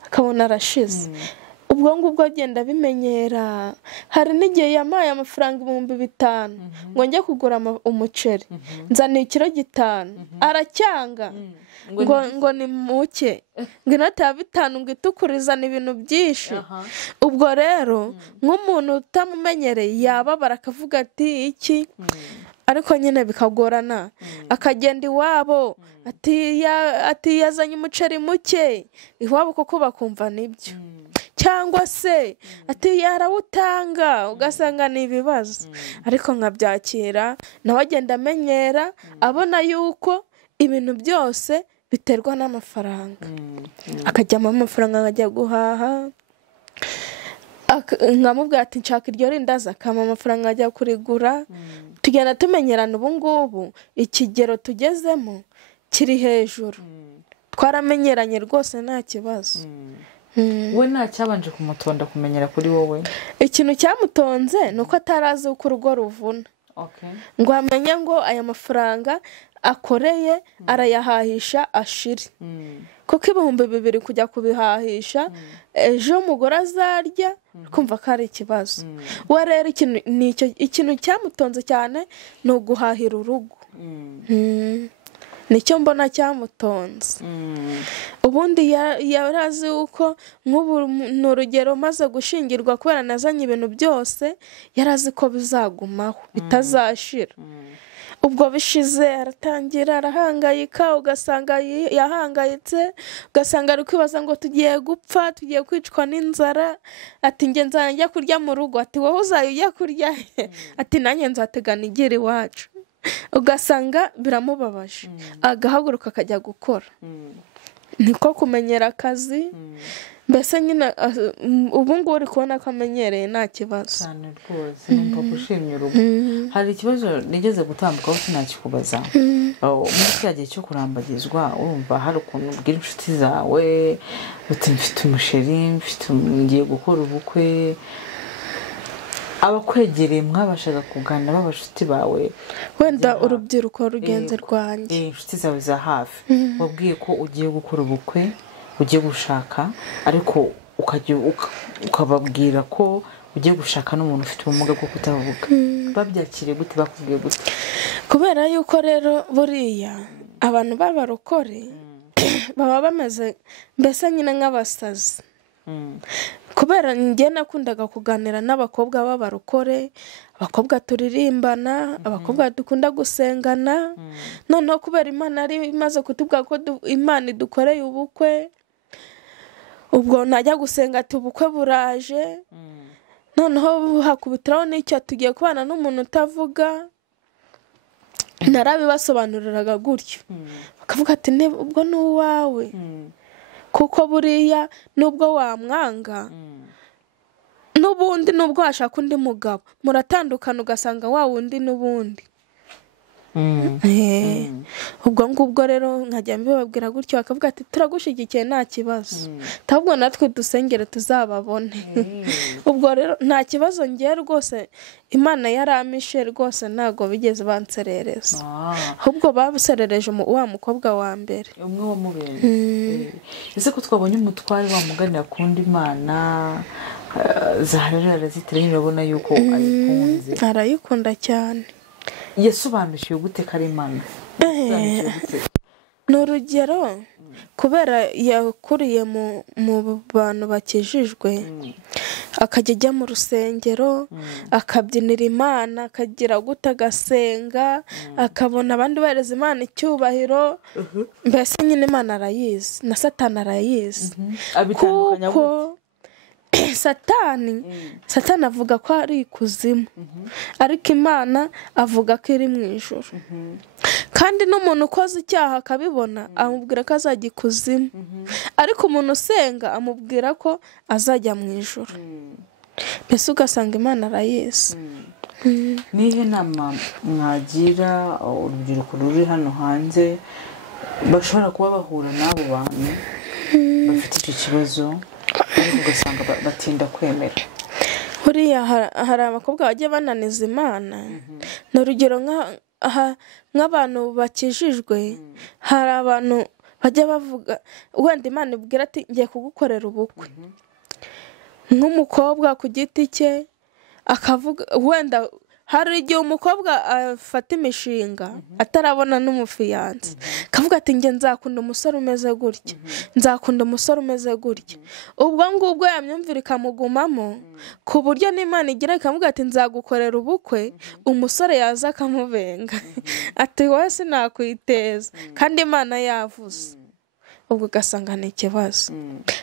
akabona arashize. Ubwo ngubwo agenda bimenyera. Hari n'igihe yamaye amafaranga 5,000 ngo njye kugura umuceri nzaniye ikiro 5 aracyanga ngo ni muke, ngo inoti ya 5 ngo itukurizana ibintu byinshi. Ubwo rero nk'umuntu utamumenyereye yababara akavuga ati iki, ariko nyine bikagorana akagenda iwabo ati yazanye umuceri muke, iwabo kuko bakumva nibyo, cyangwa se ati yarawutanga ugasanga ni ibibazo. Ariko nkabyakira nawe agenda amenyera abona yuko ibintu byose biterwa n'amafaranga. Akajyamo amafaranga nkajya guhaha nkamubwira ati nshaka iryo rindaza akama amafaranga ajya kurigura. Tugenda tumenyerana. Ubu ngubu ikigero tugezemo kiri hejuru, twaramenyeranye rwose nta kibazo. We nta cyabanje kumutonda kumenyera kuri wowe? Ikintu cyamutonze ni uko atarazi uko urugo ruvuna, ngo amenye ngo aya mafaranga akoreye arayahahisha ashire, kuko 2,000 kujya kubihahisha ejo umugore azarya kumva ko ari ikibazo. We rero ikintu cyamutonze cyane ni uguhahira urugo. Nicyo mbona cyamutonze. Ubundi yarazi uko nk'ubu n'urugero maze gushingirwa kubera nazanye ibintu byose yarazi ko bizagumaho bitazashira. Ubwo bishize aratangira arahangayika, ugasanga yahangayitse, ugasanga ari kwibaza ngo tugiye gupfa, tugiye kwicwa n'inzara. Ati njye nzajya kurya mu rugo. Ati wowe uzajya kurya? Ati nanjye nzategana igira iwacu. Ugasanga biramubabaje agahaguruka akajya gukora. Niko kumenyera akazi. Mbese nyine ubu ngubu uri kubona ko amenyereye nta kibazo cyane rwose. Numva gushimye urugo. Hari ikibazo nigeze gutambukaho sinakikubaza. Muri cya gihe cyo kurambagizwa urumva hari ukuntu ubwira inshuti zawe uti mfite umusheri, ngiye gukora ubukwe. Abakwegereye mwabashaga kuganira b'abashuti bawe, wenda urubyiruko rugenze rwanjye, inshuti zawe za hafi, wabwiye ko ugiye gukora ubukwe, ugiye gushaka, ariko ukababwira ko ugiye gushaka n'umuntu ufite ubumuga bwo kutavuga. Babyakiriye gute? bakubwiye gute? Kubera yuko rero buriya abantu b'abarokore baba bameze mbese nyine nk'abasazi. Kubera njye nakundaga kuganira n'abakobwa b'abarokore, abakobwa turirimbana, abakobwa dukunda gusengana. Noneho kubera Imana ari imaze kutubwira ko Imana idukoreye ubukwe, ubwo najya gusenga ati ubukwe buraje. Noneho hakubitiraho n'icyo tugiye kubana n'umuntu utavuga. Narabibasobanuriraga gutyo bakavuga ati ubwo ni uwawe, kuko buriya nubwo wamwanga n'ubundi nubwo washaka undi mugabo muratandukana ugasanga wa wundi n'ubundi. ubwo ngubwo rero nkajya mbibabwira gutyo bakavuga ati turagushyigikiye nta kibazo ahubwo natwe dusengere tuzababone ubwo rero nta kibazo ngiye rwose Imana yaramishe rwose ntabwo bigeze banserereza ahubwo babuserereje wa mukobwa wa mbere umwe wamubereye ese ko twabonye umutware wamuganira kundi Imana Zahara arazitira urabona yuko ayikunze arayikunda cyane yasobanukiwe gute ko ari Imana ni urugero kubera yakuriye mu bantu bakijijwe akajya ajya mu rusengero akabyinira Imana akagira gute agasenga akabona abandi bareza Imana icyubahiro mbese nyine Imana arayizi na Satani arayizi kuko Satani avuga ko ari ikuzimu ariko Imana avuga ko iri mu ijuru kandi n'umuntu ukoze icyaha akabibona amubwira ko azajya ikuzimu ariko umuntu usenga amubwira ko azajya mu ijuru mbese ugasanga Imana arayizi nihe nama mwagira urubyiruko ruri hano hanze bashobora kuba bahura n'abo bantu bafite icyo kibazo ariko ugasanga batinda kwemera buriya hari abakobwa bagiye bananiza Imana ni urugero nk'abantu bakijijwe hari abantu bajya bavuga wenda Imana ibwira ati ngiye kugukorera ubukwe nk'umukobwa ku giti cye akavuga wenda hari igihe umukobwa afata imishinga atarabona n'umufiyanse akavuga ati njye nzakunda umusore umeze gutya nzakunda umusore umeze gutya ubwo ngubwo yamyumvira ikamugumamo ku buryo n'Imana igira ikavuga ati nzagukorera ubukwe umusore yaza akamubenga ati wowe sinakwiteza kandi Imana yavuze ubwo ugasanga ni ikibazo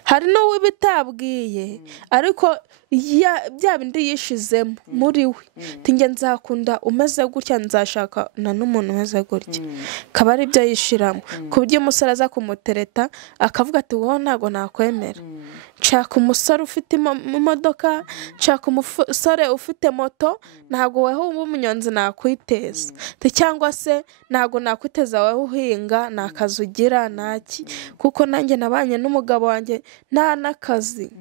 hari n'uwo bitabwiye ariko bya bindi yishizemo muri we njye nzakunda umeze gutya nzashakana n'umuntu umeze gutya akaba ari byo yishiramo ku buryo umusore aza kumutereta akavuga ati wowe ntabwo nakwemera nshaka umusore ufite imodoka nshaka umusore ufite moto ntabwo weho w'umunyonzi nakwiteza cyangwa se ntabwo nakwiteza wowe uhinga nta kazi ugira ntaki kuko nanjye nabanye n'umugabo wanjye nta n'akazi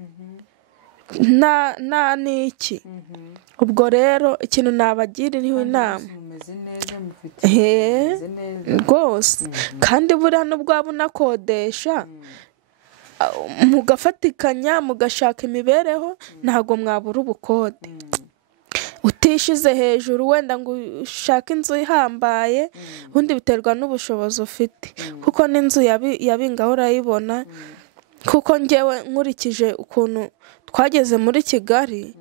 nta n'iki ubwo rero ikintu nabagiriraho inama rwose kandi buriya n'ubwo waba unakodesha mugafatikanya mugashaka imibereho ntabwo mwabura ubukode utishize hejuru wenda ngo ushake inzu ihambaye ubundi biterwa n'ubushobozi ufite kuko n'inzu yabingaho urayibona kuko ngewe nkurikije ukuntu twageze muri Kigali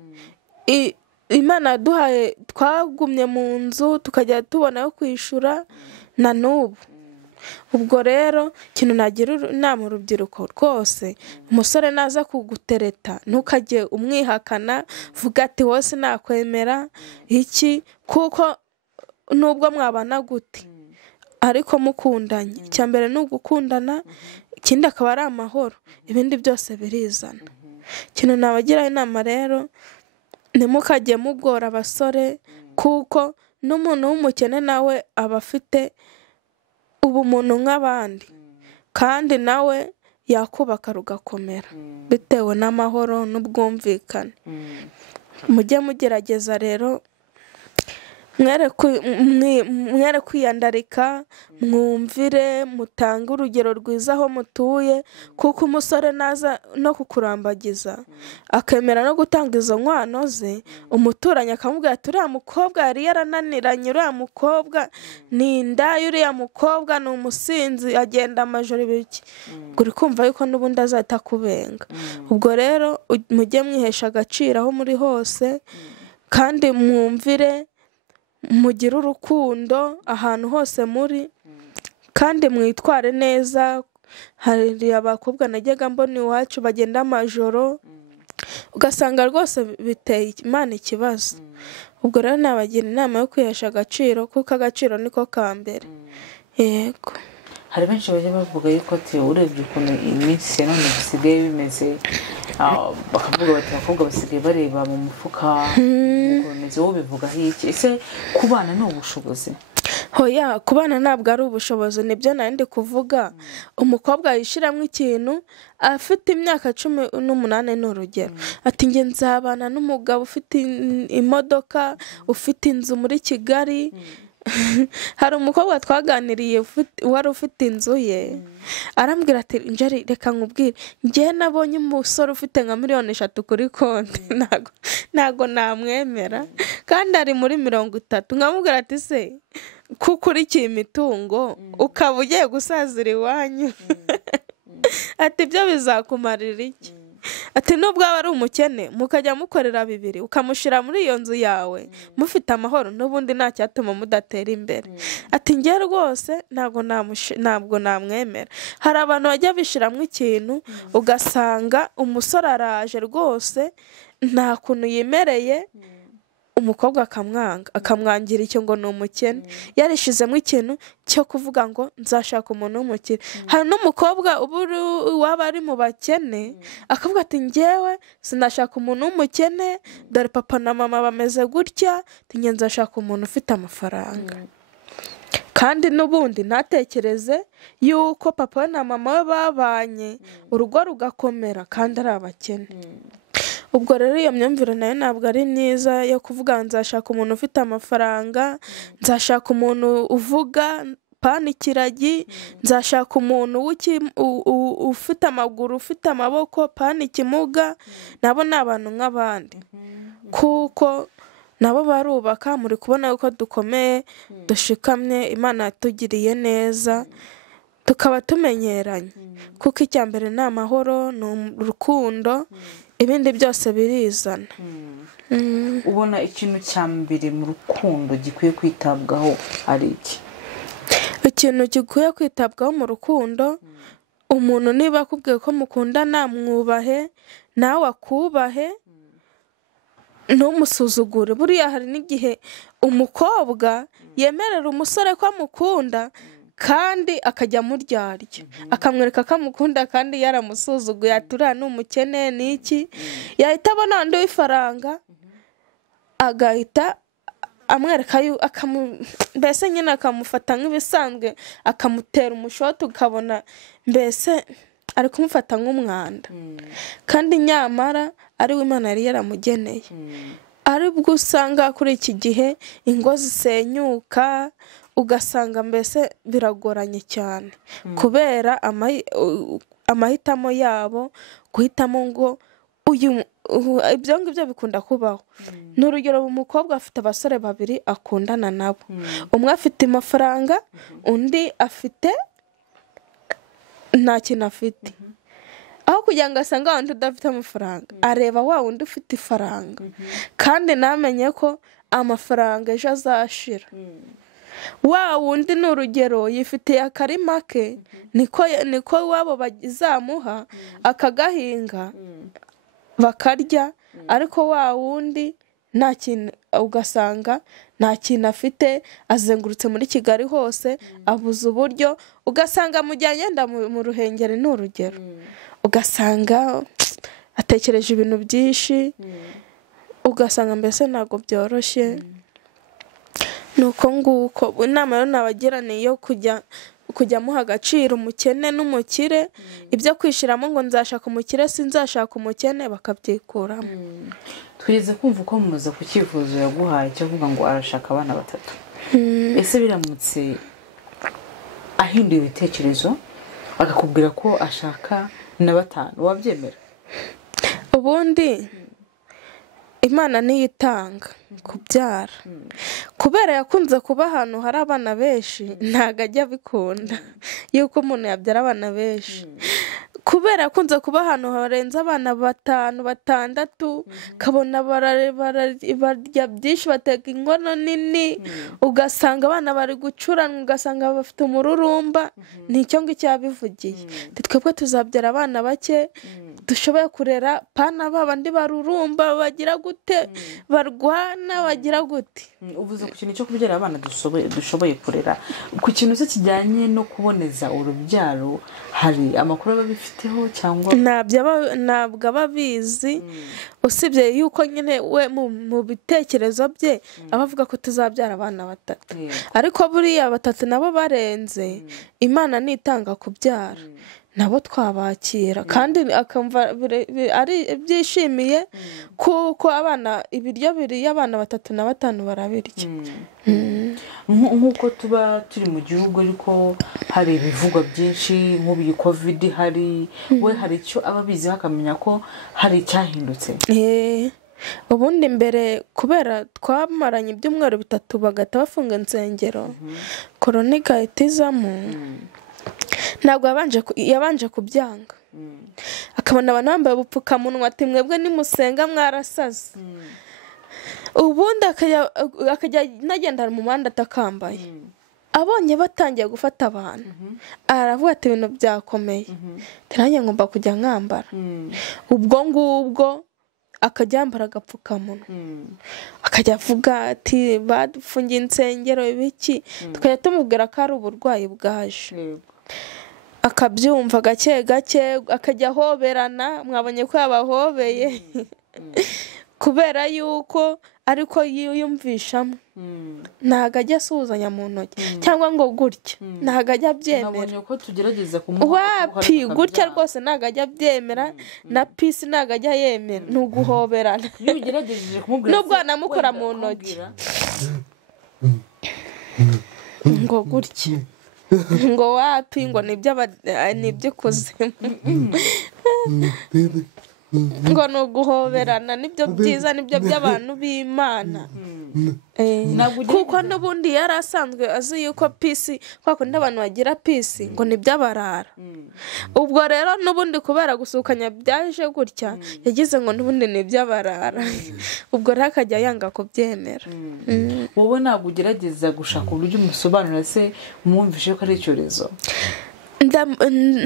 Imana yaduhaye twagumye mu nzu tukajya tubona yo kwishyura na n'ubu ubwo rero ikintu nagira inama urubyiruko rwose umusore naza kugutereta ntukajye umwihakana vuga ati wose nakwemera iki kuko nubwo mwabana gute ariko mukundanye icya mbere ni ugukundana ikindi akaba ari amahoro ibindi byose birizana ikintu nabagira inama rero ntimukajye mugora abasore kuko n'umuntu w'umukene nawe aba afite ubumuntu nk'abandi kandi nawe yakubaka rugakomera bitewe n'amahoro n'ubwumvikane mujye mugerageza rero mwere kwiyandarika mwumvire mutange urugero rwiza aho mutuye kuko umusore naza no kukurambagiza akemera no gutanga izo nkwano ze umuturanyi akamubwira ati uriya mukobwa yari yarananiranye uriya mukobwa ni indaya uriya mukobwa ni umusinzi agenda amajoro ibiki uri kumva yuko n'ubundi azahita akubenga ubwo rero mujye mwihesha agaciro aho muri hose kandi mwumvire mugire urukundo ahantu hose muri kandi mwitware neza hari abakobwa najyaga mbona iwacu bagenda amajoro ugasanga rwose biteye Imana ikibazo ubwo rero nabagira inama yo kwihesha agaciro kuko agaciro niko ka mbere yego hari benshi bajya bavuga yuko ati urebye ukuntu iminsi ya none bisigaye bimeze bakavuga bati abakobwa basigaye bareba mu mufuka ukomeze wowe bivuga iki ese kubana ni ubushobozi hoya kubana ntabwo ari ubushobozi, nibyo nari ndi kuvuga. Umukobwa yishyiramo ikintu afite imyaka 18 ni urugero, ati njye nzabana n'umugabo ufite imodoka, ufite inzu muri Kigali. Hari umukobwa twaganiriye wari ufite inzu ye, arambwira ati njeri reka nkubwire, njye nabonye umusore ufite nka 3,000,000 kuri konti, ntago namwemera kandi ari muri 30. Nkamubwira ati se kukurikiye imitungo ukaba ugiye gusazira iwanyu, ati ibyo bizakumarira iki? Ati nubwo aba ari umukene mukajya mukorera bibiri ukamushyira muri iyo nzu yawe mufite amahoro, n'ubundi nta cyatuma mudatera imbere. Ati njye rwose ntabwo namwemera. Hari abantu bajya bishyiramo ikintu ugasanga umusore araje rwose nta kuntu yimereye, umukobwa akamwangira icyo ngo ni umukene, yarishizemo ikintu cyo kuvuga ngo nzashaka umuntu w'umukire. Hari n'umukobwa waba ari mu bakene akavuga ati njyewe sinashaka umuntu w'umukene, dore papa na mama bameze gutya, njye nzashaka umuntu ufite amafaranga. Kandi n'ubundi ntatekereze yuko papa we na mama we babanye urugo rugakomera kandi ari abakene. Ubwo rero iyo myumvire nayo ntabwo ari myiza yo kuvuga nzashaka umuntu ufite amafaranga, nzashaka umuntu uvuga pana ikiragi, nzashaka umuntu ufite amaguru ufite amaboko pana ikimuga. Nabo ni abantu nk'abandi, kuko nabo barubaka. Muri kubona yuko dukomeye dushikamye, Imana yatugiriye neza, tukaba tumenyeranye, kuko icya mbere ni amahoro, ni urukundo, ibindi byose birizana. Ubona ikintu cya mbere mu rukundo gikwiye kwitabwaho ari iki? Ikintu gikwiye kwitabwaho mu rukundo, umuntu niba akubwiye ko mukundana mwubahe, nawe akubahe, ntumusuzugure. Buriya hari n'igihe umukobwa yemerera umusore ko amukunda kandi akajya amuryarya, akamwereka ko amukunda kandi yaramusuzuguye, ati uriya ni umukene n'iki. Yahita abona undi w'ifaranga agahita amwereka mbese nyine akamufata nk'ibisanzwe, akamutera umushoti, ukabona mbese ari kumufata nk'umwanda, kandi nyamara ari we Imana yari yaramugeneye. Aribwo usanga kuri iki gihe ingo zisenyuka, ugasanga mbese biragoranye cyane kubera amahitamo yabo, guhitamo ngo ibyo ngibyo bikunda kubaho. Ni urugero, umukobwa afite abasore babiri akundana nabo, umwe afite amafaranga, undi afite nta kintu afite. Aho kugira ngo asange wa wundi udafite amafaranga, areba wa wundi ufite ifaranga, kandi ntamenye ko amafaranga ejo azashira. Wa wundi ni urugero yifitiye akarima ke, niko iwabo bazamuha akagahinga bakarya, ariko wa wundi nta kintu, ugasanga nta kintu afite, azengurutse muri Kigali hose abuze uburyo, ugasanga amujyanye yenda mu Ruhengeri ni urugero, ugasanga atekereje ibintu byinshi, ugasanga mbese ntabwo byoroshye. Nuko nguko inama rero nabagira ni iyo kujya muha agaciro umukene n'umukire, ibyo kwishyiramo ngo nzashaka umukire sinzashaka umukene bakabyikuramo. Twigeze kumva uko mumaze ku cyifuzo yaguhaye cyo kuvuga ngo arashaka abana 3. Ese biramutse ahinduye ibitekerezo akakubwira ko ashaka na 5, wabyemera? Ubundi Imana niyo itanga kubyara, kubera yakunze kuba ahantu hari abana benshi, ntago ajya abikunda yuko umuntu yabyara abana benshi. Kubera yakunze kuba ahantu harenze abana 5, 6, kabona barya byinshi, bateka inkono nini, ugasanga abana bari gucuranwa, ugasanga bafite umururumba. Nicyo ngicyo yabivugiye, twebwe tuzabyara abana bake dushoboye kurera pana babandi barurumba bagira gute barwana bagira gute. uvuze ku kintu cyo kubyara abana dushoboye kurera, ku kintu se kijyanye no kuboneza urubyaro hari amakuru aba bifiteho cyangwa ntabwo aba abizi, usibye yuko nyine we mu bitekerezo bye aba avuga ko tuzabyara abana 3, ariko buriya 3 nabo barenze Imana nitanga kubyara nabo twabakira kandi akamva ari byishimiye kuko abana ibiryo biri y'abana 3 na 5 barabirya. nk'uko tuba turi mu gihugu ariko hari ibivugwa byinshi nk'ubu covid hari we hari icyo ababizi bakamenya ko hari icyahindutse. ubundi mbere kubera twamaranye ibyumweru 3 bagata bafunga insengero korona igahita izamo, ntabwo yabanje kubyanga akabona abantu bambaye ubupfukamunwa ati mwebwe nimusenga mwarasaze, ubundi akajya nagendana mu muhanda atakambaye, abonye batangiye gufata abantu aravuga ati ibintu byakomeye nanjye ngomba kujya nkambara, ubwo ngubwo akajya yambara agapfukamunwa akajya avuga ati badufungiye insengero ibiki, tukajya tumubwira ko ari uburwayi bwaje akabyumva gake gake akajya ahoberana, mwabonye ko yabahobeye kubera yuko ariko yiyumvishamo ntago ajya asuhuzanya mu ntoki cyangwa ngo gutya ntago ajya abyemera, wapi gutya rwose ntago ajya abyemera na pisi ntago ajya yemera, ni uguhoberana nubwo anamukora mu ntoki ngo gutya ngo wapi ngo nibyo kuzimu ngo ni uguhoberana, nibyo byiza nibyo by'abantu b'Imana. kuko n'ubundi yari asanzwe azi yuko pisi kwa kundi abantu bagira pisi ngo nibyabarara, ubwo rero n'ubundi kubera gusukanya byaje gutya yagize ngo n'ubundi nibyabarara, ubwo rero akajya yanga kubyemera. wowe ntabwo ugerageza gushaka uburyo umusobanurira se umwumvishe ko ari icyorezo?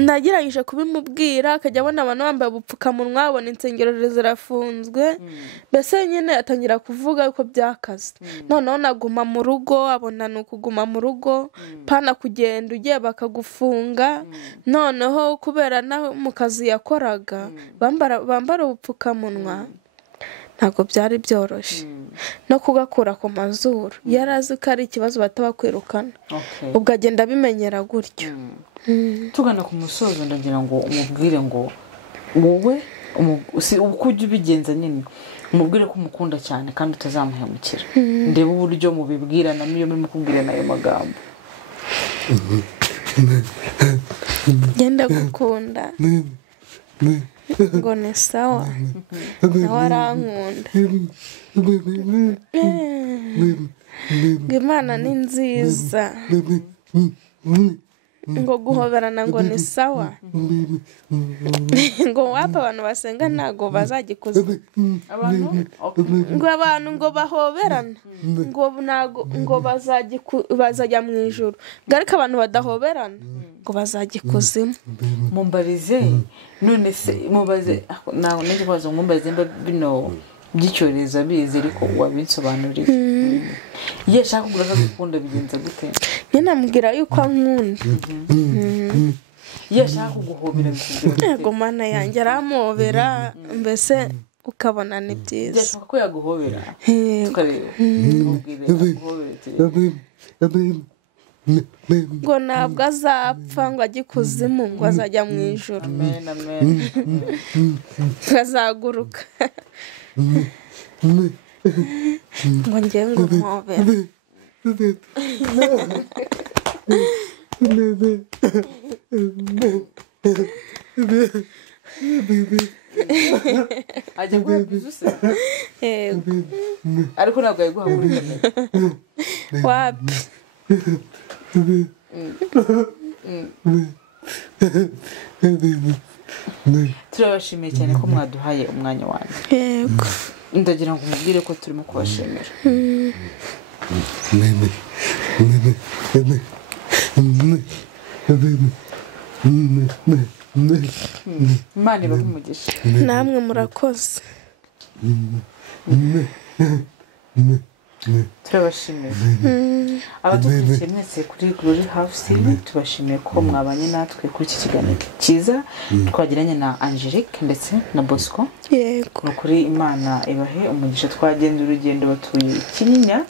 nagerageje kubimubwira akajya abona abantu bambaye ubupfukamunwa, abona insengero zirafunzwe, mbese nyine atangira kuvuga yuko byakaze, noneho naguma mu rugo abona ni ukuguma mu rugo pana kugenda ugiye bakagufunga, noneho kubera na mu kazi yakoraga bambara ubupfukamunwa ntabwo byari byoroshye no kugakura ku mazuru, yari azi ko ari ikibazo bataba kwirukana, ubwo agenda abimenyera gutyo. tugana ku musozo ndagira ngo umubwire ngo wowe uko ujya ubigenza nyine umubwire ko umukunda cyane kandi utazamuhemukira, ndebe uburyo mubibwirana n'iyo muri mukubwirana ayo magambo. genda gukunda ngo ni sawa nawe arankunda, Imana ni nziza, ngo guhoberana ngo ni sawa, ngo wapa abantu basenga ntago bazagikuza, ngo abantu ngo bahoberana ngo bazajya mu ijuru, ariko abantu badahoberana ngo bazagikuzimu. mumbarize none se mubaze naho nje kwazo mumbarize mba bino by'icyorezo bize ariko wabinsobanurira. Iyo ashaka kugura gukunda bigenza gute? Nyina mubwira yuko ankunda. Iyo ashaka kuguhobera bigenza yego mana yanjye aramobera, mbese ukabona ni byiza. Yashaka ko yaguhobera tukareba ngo ntabwo azapfa ngo ajye ikuzimu ngo azajya mu ijuru, azaguruka ngo njye ngo mpobera. ajya guhabuza yego ariko ntabwo yiguhaburira wapi. turabashimiye cyane ko mwaduhaye umwanya wanyu. Yego ndagira ngo mubwire ko turimo kubashimira. Imana ibahe umugisha. namwe murakoze. Turabashimiye abadukurikiye mwese kuri Glory House TV, tubashimiye ko mwabanye natwe kuri iki kiganiro cyiza twagiranye na Angelique ndetse na Bosco. Yego. Kuri Imana ibahe umugisha. Twagenze urugendo batuye Kinyinya,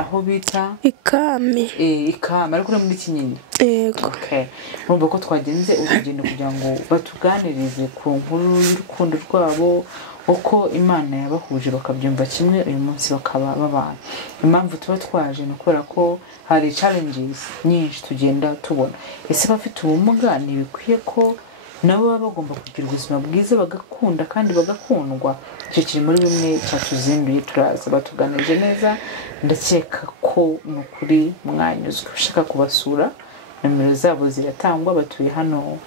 aho bita Ikami. Ikami ariko muri Kinyinya. Yego. Okay, urumva ko twagenze urugendo kugira ngo batuganirize ku nkuru y'urukundo rwabo, uko Imana yabahuje bakabyumva kimwe, uyu munsi bakaba babana. Impamvu tuba twaje ni ukubera ko hari challenges nyinshi tugenda tubona. Ese bafite ubumuga ntibikwiye ko nabo baba bagomba kugira ubuzima bwiza, bagakunda kandi bagakundwa? Icyo kiri muri bimwe cyatuzinduye, turaza batuganije neza. Ndakeka ko ni ukuri mwanyuzwe. Ushaka kubasura, nomero zabo ziratangwa. Batuye hano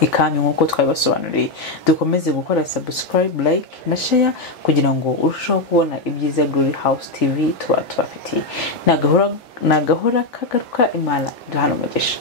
Ikami nk'uko twabibasobanuriye. Dukomeze gukora subscribe, like na share kugira ngo urusheho kubona ibyiza Glory House TV tuba tubafitiye. Nagahora kagaruka. Imana duhana umugisha.